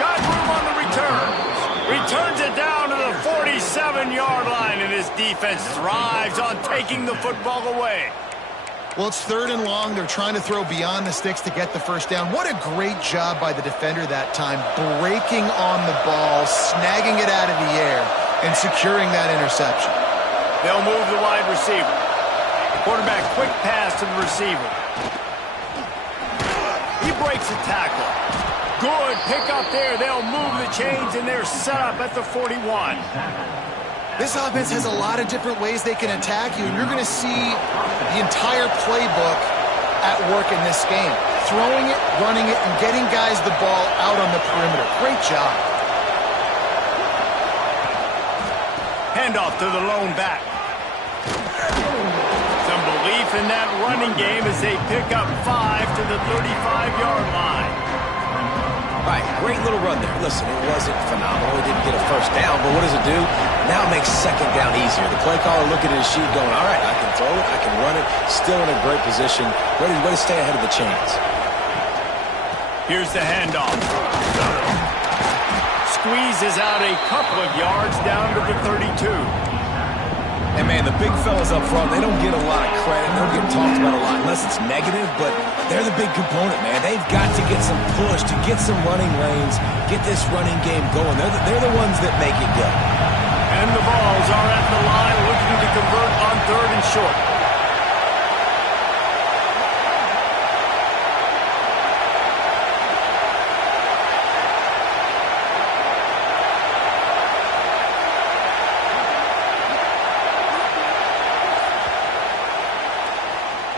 Got room on the return. Returns it down to the 47-yard line, and his defense thrives on taking the football away. Well, it's third and long. They're trying to throw beyond the sticks to get the first down. What a great job by the defender that time, breaking on the ball, snagging it out of the air, and securing that interception. They'll move the wide receiver. Quarterback, quick pass to the receiver. He breaks a tackle. Good pick up there. They'll move the chains, and they're set up at the 41. This offense has a lot of different ways they can attack you, and you're going to see the entire playbook at work in this game. Throwing it, running it, and getting guys the ball out on the perimeter. Great job. Handoff to the lone back. Some belief in that running game as they pick up 5 to the 35-yard line. All right, great little run there. Listen, it wasn't phenomenal. It didn't get a first down, but what does it do? Now it makes second down easier. The play caller looking at his sheet going, all right, I can throw it, I can run it, still in a great position, ready to stay ahead of the chains. Here's the handoff. Squeezes out a couple of yards down to the 32. And, man, the big fellas up front, they don't get a lot of credit. They don't get talked about a lot unless it's negative, but they're the big component, man. They've got to get some push, to get some running lanes, get this running game going. They're the ones that make it go. And the balls are at the line looking to convert on third and short.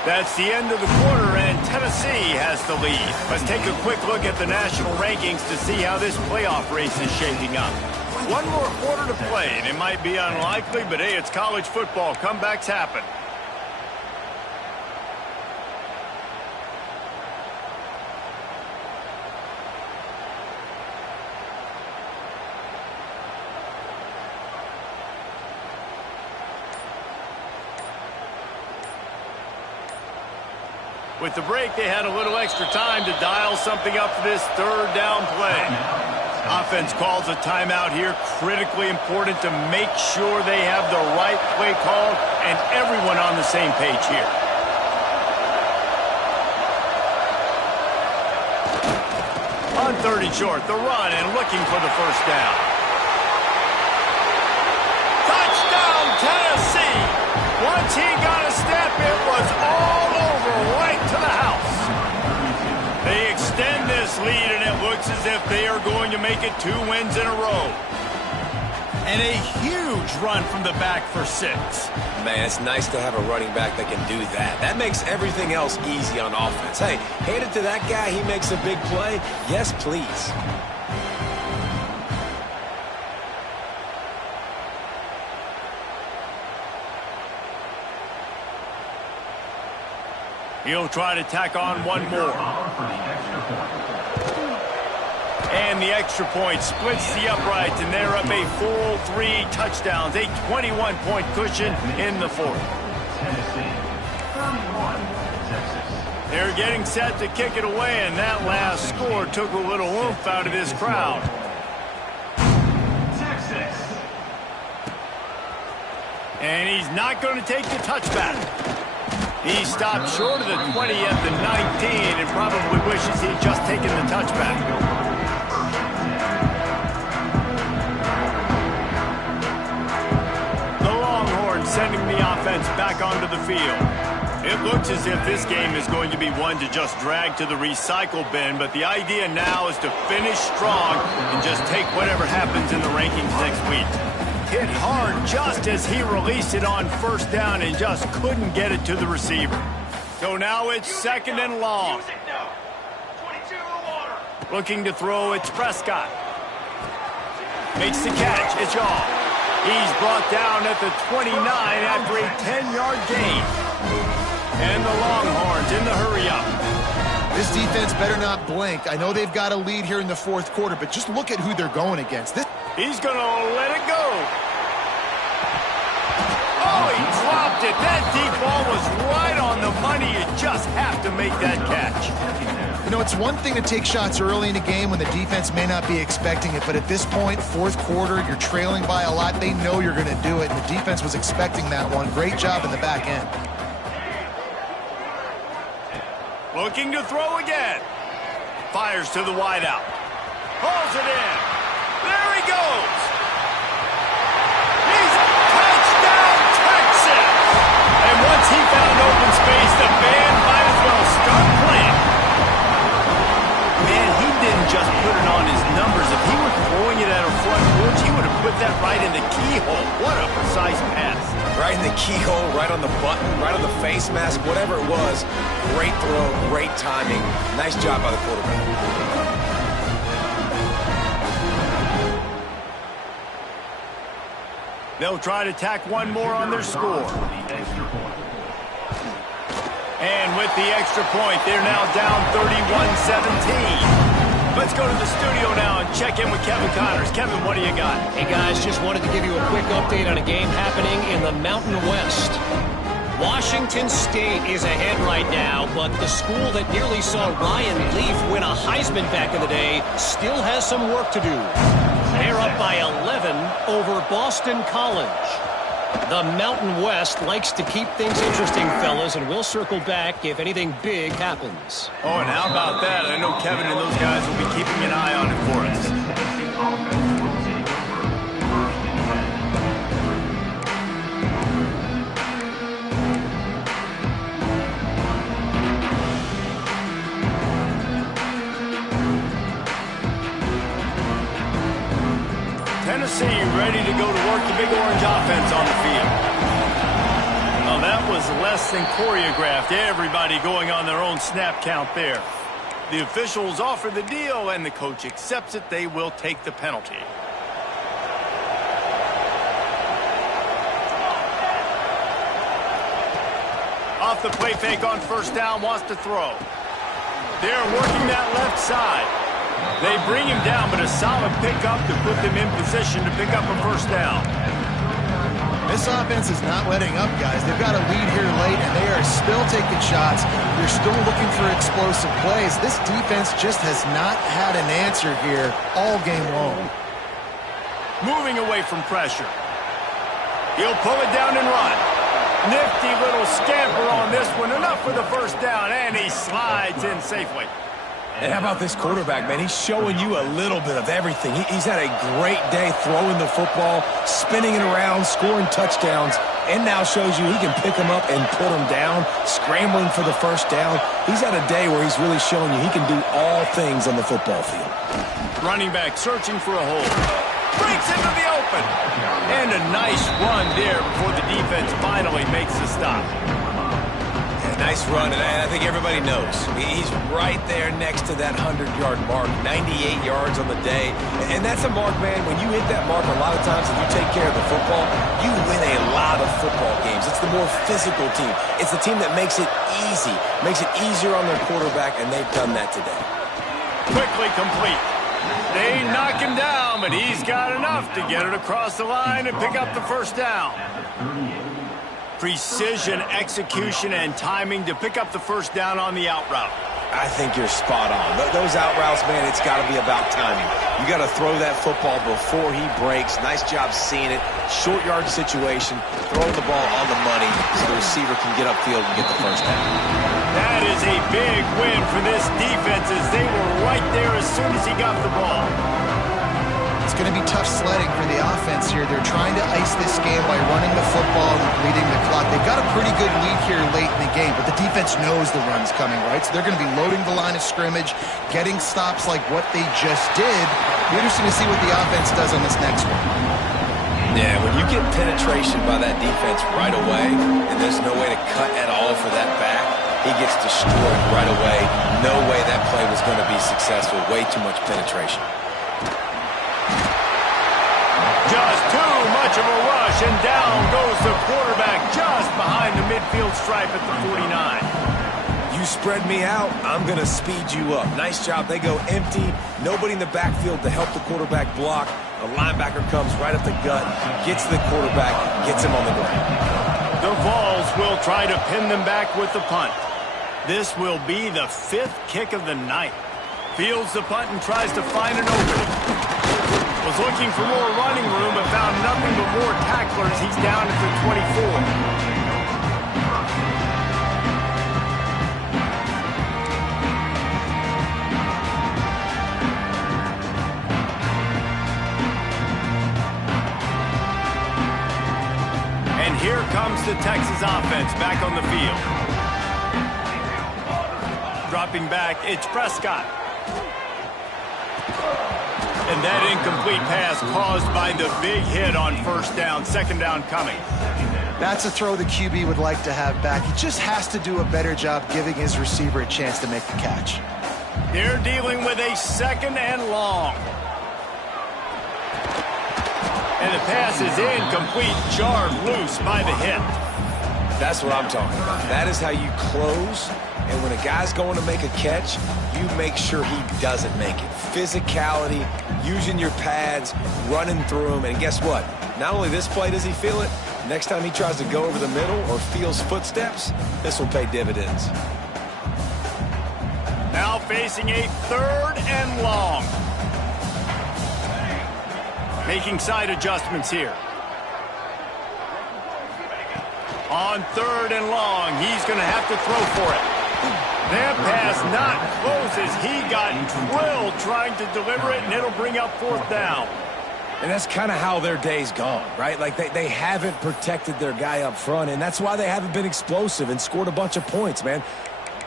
That's the end of the quarter, and Tennessee has the lead. Let's take a quick look at the national rankings to see how this playoff race is shaping up. One more quarter to play, and it might be unlikely, but hey, it's college football. Comebacks happen. With the break, they had a little extra time to dial something up for this third down play. Offense calls a timeout here. Critically important to make sure they have the right play call and everyone on the same page here. On third and short, the run and looking for the first down. Touchdown, Tennessee! Once he got a step, it was all over, right to the house. They extend this lead, and it looks as if they are going to make it 2 wins in a row. And a huge run from the back for 6. Man, it's nice to have a running back that can do that. That makes everything else easy on offense. Hey, hand it to that guy. He makes a big play. Yes, please. He'll try to tack on one more. And the extra point splits the uprights, and they're up a full 3 touchdowns, a 21-point cushion in the fourth. They're getting set to kick it away, and that last score took a little oomph out of this crowd. And he's not going to take the touchback. He stopped short of the 20 at the 19 and probably wishes he'd just taken the touchback. The Longhorns sending the offense back onto the field. It looks as if this game is going to be one to just drag to the recycle bin, but the idea now is to finish strong and just take whatever happens in the rankings next week. Hit hard just as he released it on first down and just couldn't get it to the receiver. So now it's second and long. Looking to throw, it's Prescott. Makes the catch, it's off. He's brought down at the 29 after a 10-yard gain. And the Longhorns in the hurry-up. This defense better not blink. I know they've got a lead here in the fourth quarter, but just look at who they're going against. He's going to let it go. Oh, he dropped it. That deep ball was right on the money. You just have to make that catch. You know, it's one thing to take shots early in a game when the defense may not be expecting it, but at this point, fourth quarter, you're trailing by a lot. They know you're going to do it, and the defense was expecting that one. Great job in the back end. Looking to throw again. Fires to the wideout. Pulls it in. There he goes. He's a touchdown, Texas. And once he found open space, the band might as well start playing. Man, he didn't just put it on his numbers. If he were throwing it at a front porch, he would have put that right in the keyhole. What a precise pass. Right in the keyhole, right on the button, right on the face mask, whatever it was. Great throw, great timing. Nice job by the quarterback. They'll try to tack one more on their score. And with the extra point, they're now down 31-17. Let's go to the studio now and check in with Kevin Connors. Kevin, what do you got? Hey, guys, just wanted to give you a quick update on a game happening in the Mountain West. Washington State is ahead right now, but the school that nearly saw Ryan Leaf win a Heisman back in the day still has some work to do. They're up by 11 over Boston College. The Mountain West likes to keep things interesting, fellas, and we'll circle back if anything big happens. Oh, and how about that? I know Kevin and those guys will be keeping an eye on it for us. Tennessee ready to go to work the big orange offense on the field. Well, that was less than choreographed. Everybody going on their own snap count there. The officials offer the deal, and the coach accepts it. They will take the penalty. Off the play fake on first down, wants to throw. They're working that left side. They bring him down, but a solid pickup to put them in position to pick up a first down. This offense is not letting up, guys. They've got a lead here late, and they are still taking shots. They're still looking for explosive plays. This defense just has not had an answer here all game long. Moving away from pressure. He'll pull it down and run. Nifty little scamper on this one. Enough for the first down, and he slides in safely. And how about this quarterback, man? He's showing you a little bit of everything. He's had a great day throwing the football, spinning it around, scoring touchdowns, and now shows you he can pick them up and put them down, scrambling for the first down. He's had a day where he's really showing you he can do all things on the football field. Running back searching for a hole. Breaks into the open. And a nice run there before the defense finally makes the stop. Nice run, and I think everybody knows. He's right there next to that 100-yard mark, 98 yards on the day. And that's a mark, man. When you hit that mark a lot of times and you take care of the football, you win a lot of football games. It's the more physical team. It's the team that makes it easy, makes it easier on their quarterback, and they've done that today. Quickly complete. They knock him down, but he's got enough to get it across the line and pick up the first down. Precision, execution, and timing to pick up the first down on the out route. I think you're spot on. Those out routes, man, it's got to be about timing. You got to throw that football before he breaks. Nice job seeing it. Short yard situation, throwing the ball on the money so the receiver can get upfield and get the first down. That is a big win for this defense as they were right there as soon as he got the ball. It's going to be tough sledding for the offense here. They're trying to ice this game by running the football and bleeding the clock. They've got a pretty good lead here late in the game, but the defense knows the run's coming, right? So they're going to be loading the line of scrimmage, getting stops like what they just did. Be interesting to see what the offense does on this next one. Yeah, when you get penetration by that defense right away, and there's no way to cut at all for that back, he gets destroyed right away. No way that play was going to be successful. Way too much penetration. Just too much of a rush, and down goes the quarterback just behind the midfield stripe at the 49. You spread me out, I'm going to speed you up. Nice job. They go empty. Nobody in the backfield to help the quarterback block. A linebacker comes right up the gut, gets the quarterback, gets him on the ground. The Vols will try to pin them back with the punt. This will be the 5th kick of the night. Fields the punt and tries to find an opening. Was looking for more running room, but found nothing but more tacklers. He's down at the 24. And here comes the Texas offense back on the field. Dropping back, it's Prescott. And that incomplete pass caused by the big hit on first down, second down coming. That's a throw the QB would like to have back. He just has to do a better job giving his receiver a chance to make the catch. They're dealing with a second and long. And the pass is incomplete, jarred loose by the hit. That's what I'm talking about. That is how you close. And when a guy's going to make a catch, you make sure he doesn't make it. Physicality, using your pads, running through them. And guess what? Not only this play does he feel it, next time he tries to go over the middle or feels footsteps, this will pay dividends. Now facing a third and long. Making side adjustments here. On third and long, he's going to have to throw for it. That pass not close as he got drilled trying to deliver it, and it'll bring up fourth down. And that's kind of how their day's gone, right? Like they haven't protected their guy up front, and that's why they haven't been explosive and scored a bunch of points, man.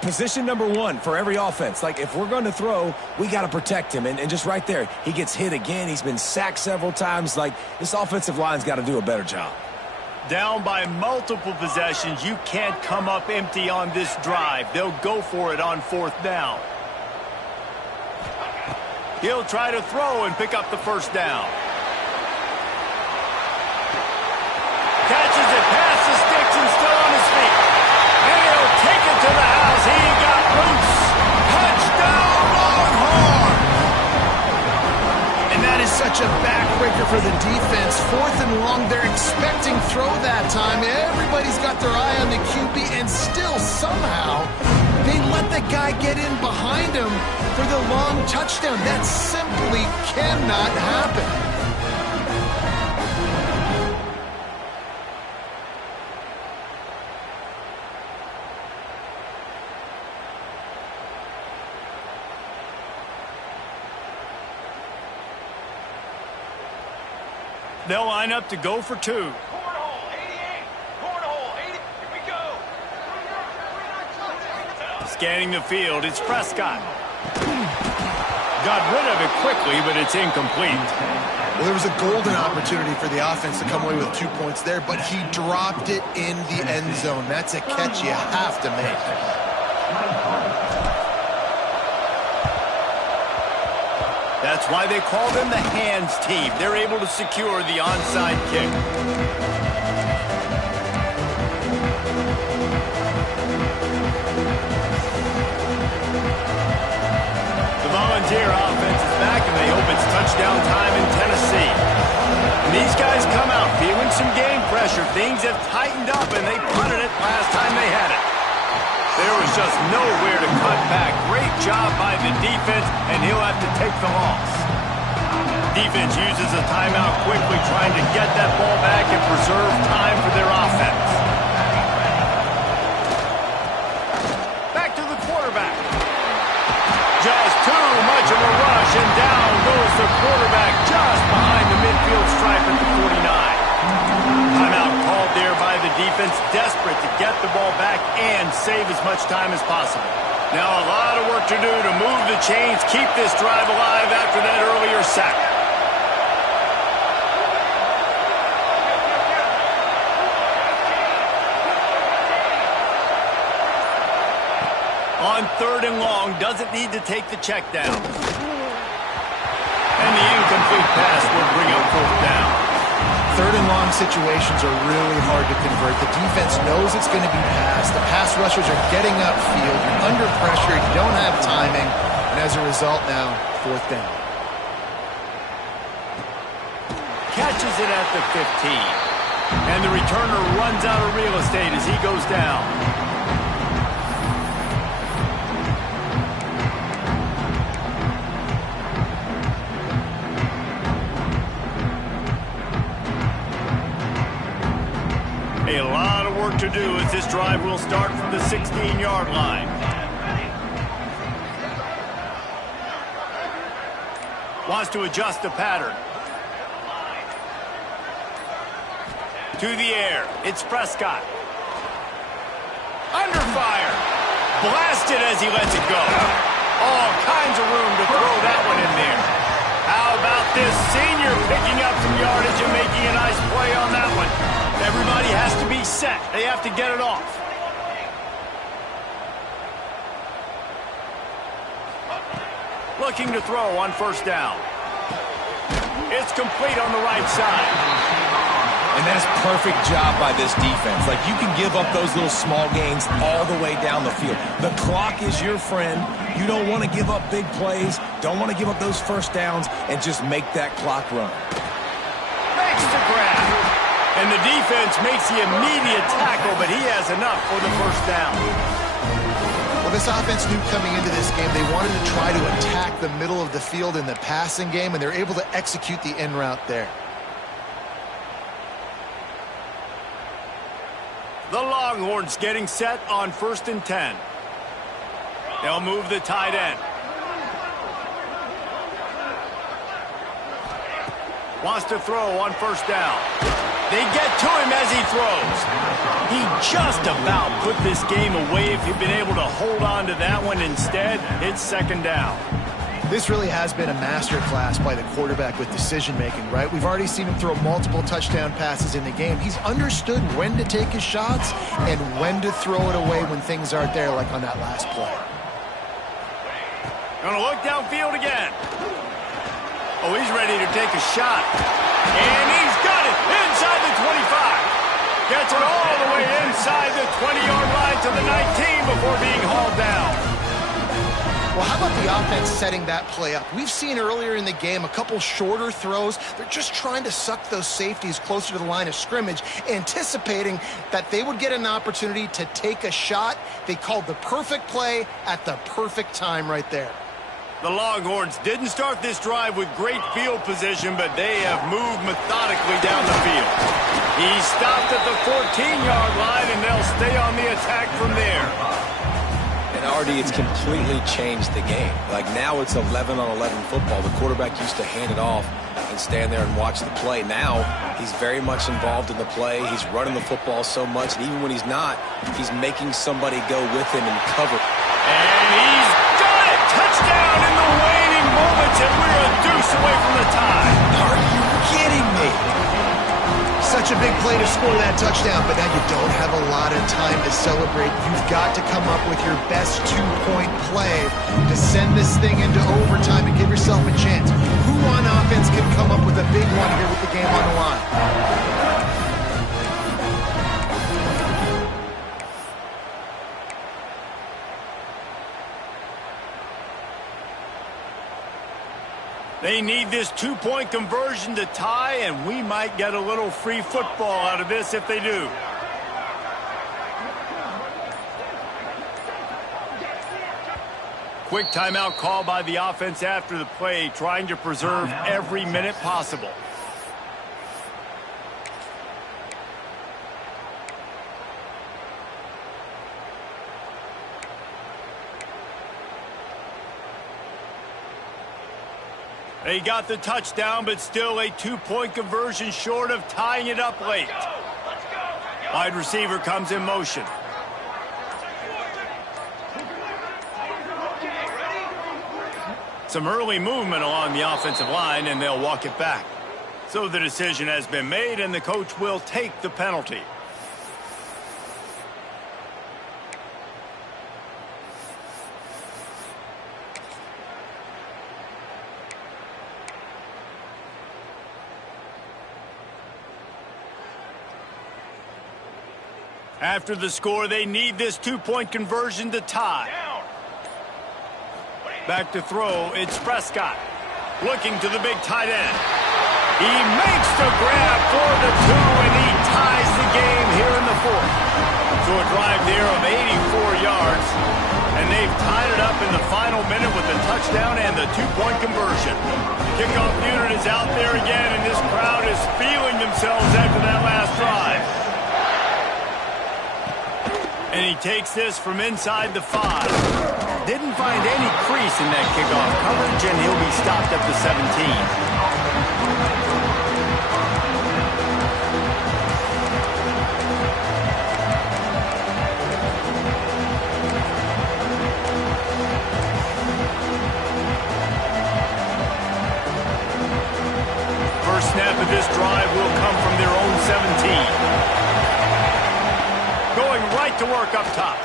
Position number one for every offense. Like, if we're going to throw, we got to protect him. And just right there, he gets hit again. He's been sacked several times. Like, this offensive line's got to do a better job. Down by multiple possessions, you can't come up empty on this drive. They'll go for it on fourth down. He'll try to throw and pick up the first down. Catches it past the sticks and still on his feet. And he'll take it to the house. He got loose. Touchdown, Longhorn! And that is such a backbreaker for the defense. Fourth and long, they're expecting throw that time. Everybody's got their eye on the QB, and still somehow they let the guy get in behind him for the long touchdown. That simply cannot happen. They'll line up to go for two. Cornhole, 88. Cornhole, 80. Here we go. Scanning the field, it's Prescott. Got rid of it quickly, but it's incomplete. Well, there was a golden opportunity for the offense to come away with 2 points there, but he dropped it in the end zone. That's a catch you have to make. That's why they call them the hands team. They're able to secure the onside kick. The Volunteer offense is back, and they hope it's touchdown time in Tennessee. And these guys come out feeling some game pressure. Things have tightened up, and they punted it last time they had it. There was just nowhere to cut back. Great job by the defense, and he'll have to take the loss. Defense uses a timeout quickly, trying to get that ball back and preserve time for their offense. Back to the quarterback. Just too much of a rush, and down goes the quarterback just behind the midfield stripe at the 49. Timeout called there by the defense, desperate to get the ball back and save as much time as possible. Now a lot of work to do to move the chains, keep this drive alive after that earlier sack. On 3rd and long, doesn't need to take the check down. And the incomplete pass will bring up 4th down. 3rd and long situations are really hard to convert. The defense knows it's going to be passed. The pass rushers are getting upfield. You're under pressure. You don't have timing. And as a result now, 4th down. Catches it at the 15. And the returner runs out of real estate as he goes down. A lot of work to do as this drive will start from the 16-yard line. Wants to adjust the pattern. To the air. It's Prescott. Under fire. Blasted as he lets it go. All kinds of room to throw that one in there. How about this senior picking up some yardage and making a nice play on that one? Everybody has to be set. They have to get it off. Looking to throw on 1st down. It's complete on the right side. And that's perfect job by this defense. Like, you can give up those little small gains all the way down the field. The clock is your friend. You don't want to give up big plays. Don't want to give up those 1st downs and just make that clock run. Makes the grab. And the defense makes the immediate tackle, but he has enough for the 1st down. Well, this offense knew coming into this game they wanted to try to attack the middle of the field in the passing game, and they're able to execute the in route there. The Longhorns getting set on 1st and 10. They'll move the tight end. Wants to throw on 1st down. They get to him as he throws. He just about put this game away if he'd been able to hold on to that one. Instead, it's 2nd down. This really has been a masterclass by the quarterback with decision-making, right? We've already seen him throw multiple touchdown passes in the game. He's understood when to take his shots and when to throw it away when things aren't there, like on that last play. Gonna look downfield again. Oh, he's ready to take a shot. And he's got it inside the 25. Gets it all the way inside the 20-yard line to the 19 before being hauled down. Well, how about the offense setting that play up? We've seen earlier in the game a couple shorter throws. They're just trying to suck those safeties closer to the line of scrimmage, anticipating that they would get an opportunity to take a shot. They called the perfect play at the perfect time right there. The Longhorns didn't start this drive with great field position, but they have moved methodically down the field. He stopped at the 14-yard line, and they'll stay on the attack from there. And Artie, it's completely changed the game. Like, now it's 11-on-11 football. The quarterback used to hand it off and stand there and watch the play. Now he's very much involved in the play. He's running the football so much, and even when he's not, he's making somebody go with him and cover. And he's got it! Touchdown in the waning moments, and we're a deuce away from the tie. Are you kidding me? Such a big play to score that touchdown, but now you don't have a lot of time to celebrate. You've got to come up with your best two-point play to send this thing into overtime and give yourself a chance. Who on offense can come up with a big one here with the game on the line? They need this two-point conversion to tie, and we might get a little free football out of this if they do. Quick timeout call by the offense after the play, trying to preserve every minute possible. They got the touchdown, but still a two-point conversion short of tying it up late. Wide receiver comes in motion. Some early movement along the offensive line, and they'll walk it back. So the decision has been made, and the coach will take the penalty. After the score, they need this two-point conversion to tie. Back to throw, it's Prescott. Looking to the big tight end. He makes the grab for the two, and he ties the game here in the fourth. So a drive there of 84 yards, and they've tied it up in the final minute with the touchdown and the two-point conversion. The kickoff unit is out there again, and this crowd is feeling themselves after that last drive. And he takes this from inside the 5. Didn't find any crease in that kickoff coverage, and he'll be stopped up to 17. First snap of this drive will come from their own 17. Going right to work up top.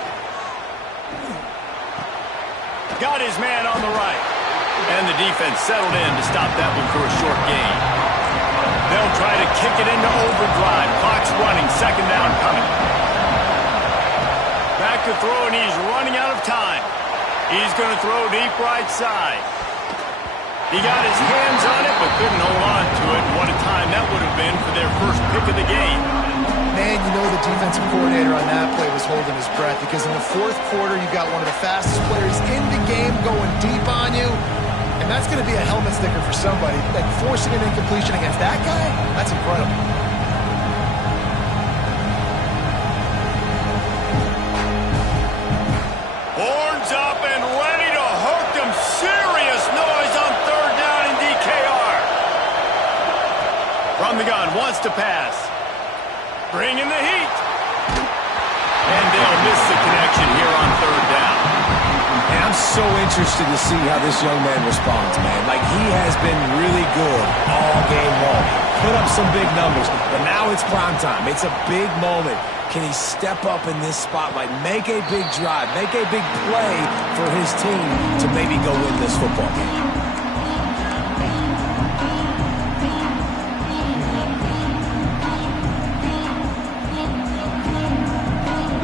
Got his man on the right. And the defense settled in to stop that one for a short gain. They'll try to kick it into overdrive. Clock's running. Second down coming. Back to throw, and he's running out of time. He's going to throw deep right side. He got his hands on it, but couldn't hold on to it. What a time that would have been for their first pick of the game. Man, you know the defensive coordinator on that play was holding his breath, because in the fourth quarter, you've got one of the fastest players in the game going deep on you, and that's going to be a helmet sticker for somebody. Like, forcing an incompletion against that guy, that's incredible. Horns up and ready to hook them. Serious noise on third down in DKR. From the gun, wants to pass. Bringing the heat. And they'll miss the connection here on third down. And I'm so interested to see how this young man responds, man. Like, he has been really good all game long. Put up some big numbers, but now it's prime time. It's a big moment. Can he step up in this spotlight, make a big drive, make a big play for his team to maybe go win this football game?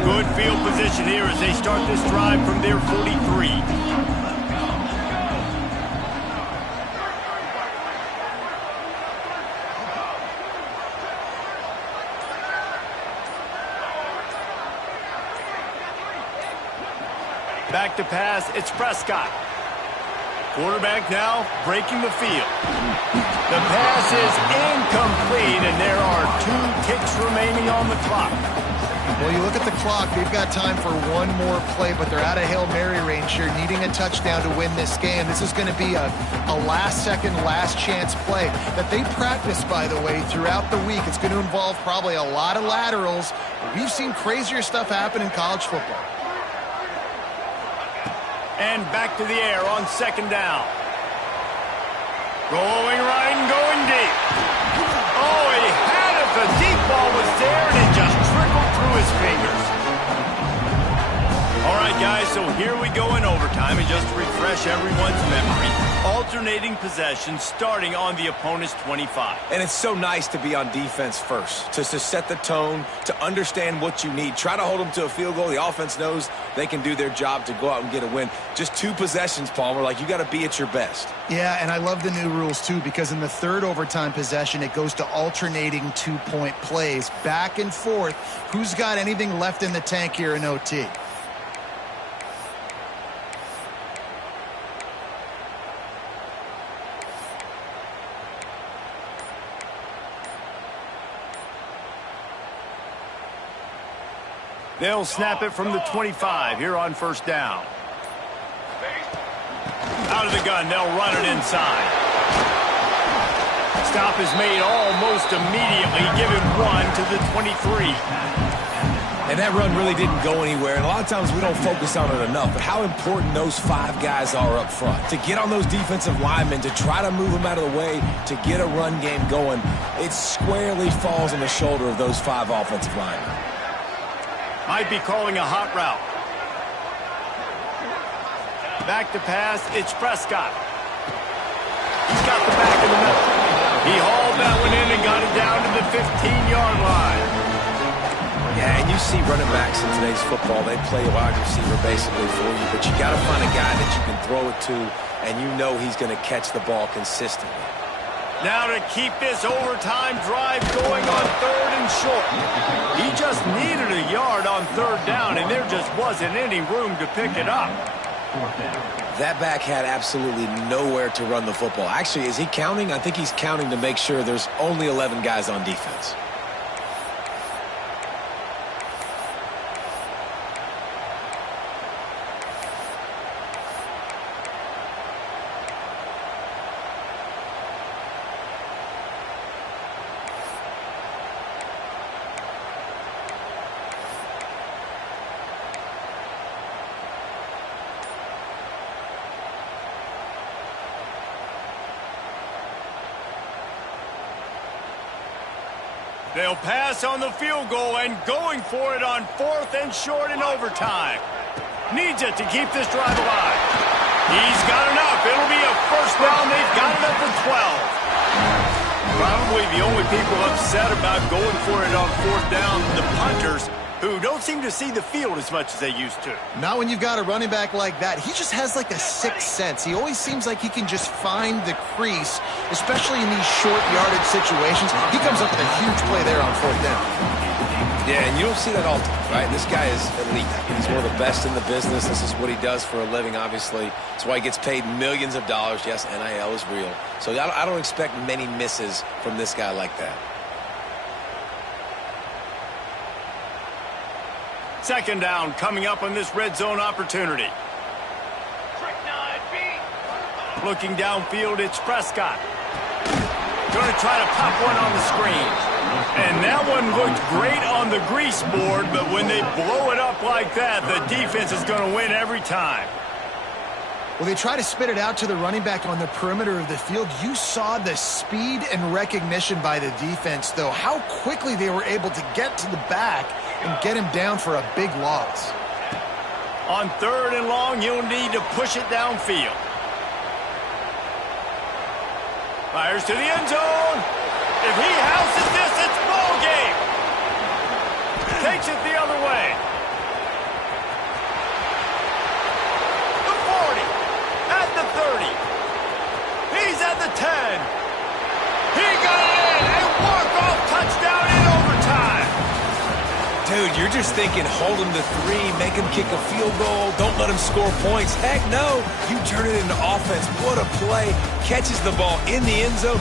Good field position here as they start this drive from their 43. Back to pass, it's Prescott. Quarterback now breaking the field. The pass is incomplete, and there are 2 ticks remaining on the clock. Well, you look at the clock, they've got time for one more play, but they're out of Hail Mary range here, needing a touchdown to win this game. This is going to be a last-second, last-chance play that they practice, by the way, throughout the week. It's going to involve probably a lot of laterals. We've seen crazier stuff happen in college football. And back to the air on second down. Going right and going deep. Oh, he had it. The deep ball was there, and it just trickled through his fingers. All right, guys, so here we go in overtime. And just to refresh everyone's memory, alternating possession starting on the opponent's 25. And it's so nice to be on defense first, to set the tone, to understand what you need. Try to hold them to a field goal. The offense knows they can do their job to go out and get a win. Just 2 possessions, Palmer. Like, you got to be at your best. Yeah, and I love the new rules, too, because in the third overtime possession, it goes to alternating 2-point plays, back and forth. Who's got anything left in the tank here in OT? They'll snap it from the 25 here on first down. Out of the gun, they'll run it inside. Stop is made almost immediately, giving 1 to the 23. And that run really didn't go anywhere. And a lot of times we don't focus on it enough. But how important those 5 guys are up front. To get on those defensive linemen, to try to move them out of the way, to get a run game going, it squarely falls on the shoulder of those 5 offensive linemen. Might be calling a hot route. Back to pass, it's Prescott. He's got the back in the middle. He hauled that one in and got it down to the 15-yard line. Yeah, and you see running backs in today's football, they play wide receiver basically for you, but you got to find a guy that you can throw it to, and you know he's going to catch the ball consistently. Now to keep this overtime drive going on 3rd and short. He just needed a yard on 3rd down, and there just wasn't any room to pick it up. That back had absolutely nowhere to run the football. Actually, is he counting? I think he's counting to make sure there's only 11 guys on defense. They'll pass on the field goal and going for it on 4th and short in overtime. Needs it to keep this drive alive. He's got enough. It'll be a first down. They've got it up to 12. Probably the only people upset about going for it on 4th down, the punters, who don't seem to see the field as much as they used to. Not when you've got a running back like that. He just has like a sixth sense. He always seems like he can just find the crease, especially in these short yardage situations. He comes up with a huge play there on 4th down. Yeah, and you don't see that all the time, right? This guy is elite. He's one of the best in the business. This is what he does for a living, obviously. That's why he gets paid millions of dollars. Yes, NIL is real. So I don't expect many misses from this guy like that. 2nd down coming up on this red zone opportunity. Looking downfield, it's Prescott. Going to try to pop one on the screen. And that one looked great on the grease board, but when they blow it up like that, the defense is going to win every time. Well, they try to spit it out to the running back on the perimeter of the field. You saw the speed and recognition by the defense, though, how quickly they were able to get to the back and get him down for a big loss. On 3rd and long, you'll need to push it downfield. Fires to the end zone. If he houses this, it's ball game. Takes it the other way. The 40. At the 30. He's at the 10. He got it in. A walk-off touchdown in overtime. Dude, you're just thinking hold him to 3, make him kick a field goal, don't let him score points. Heck no. You turn it into offense. What a play. Catches the ball in the end zone.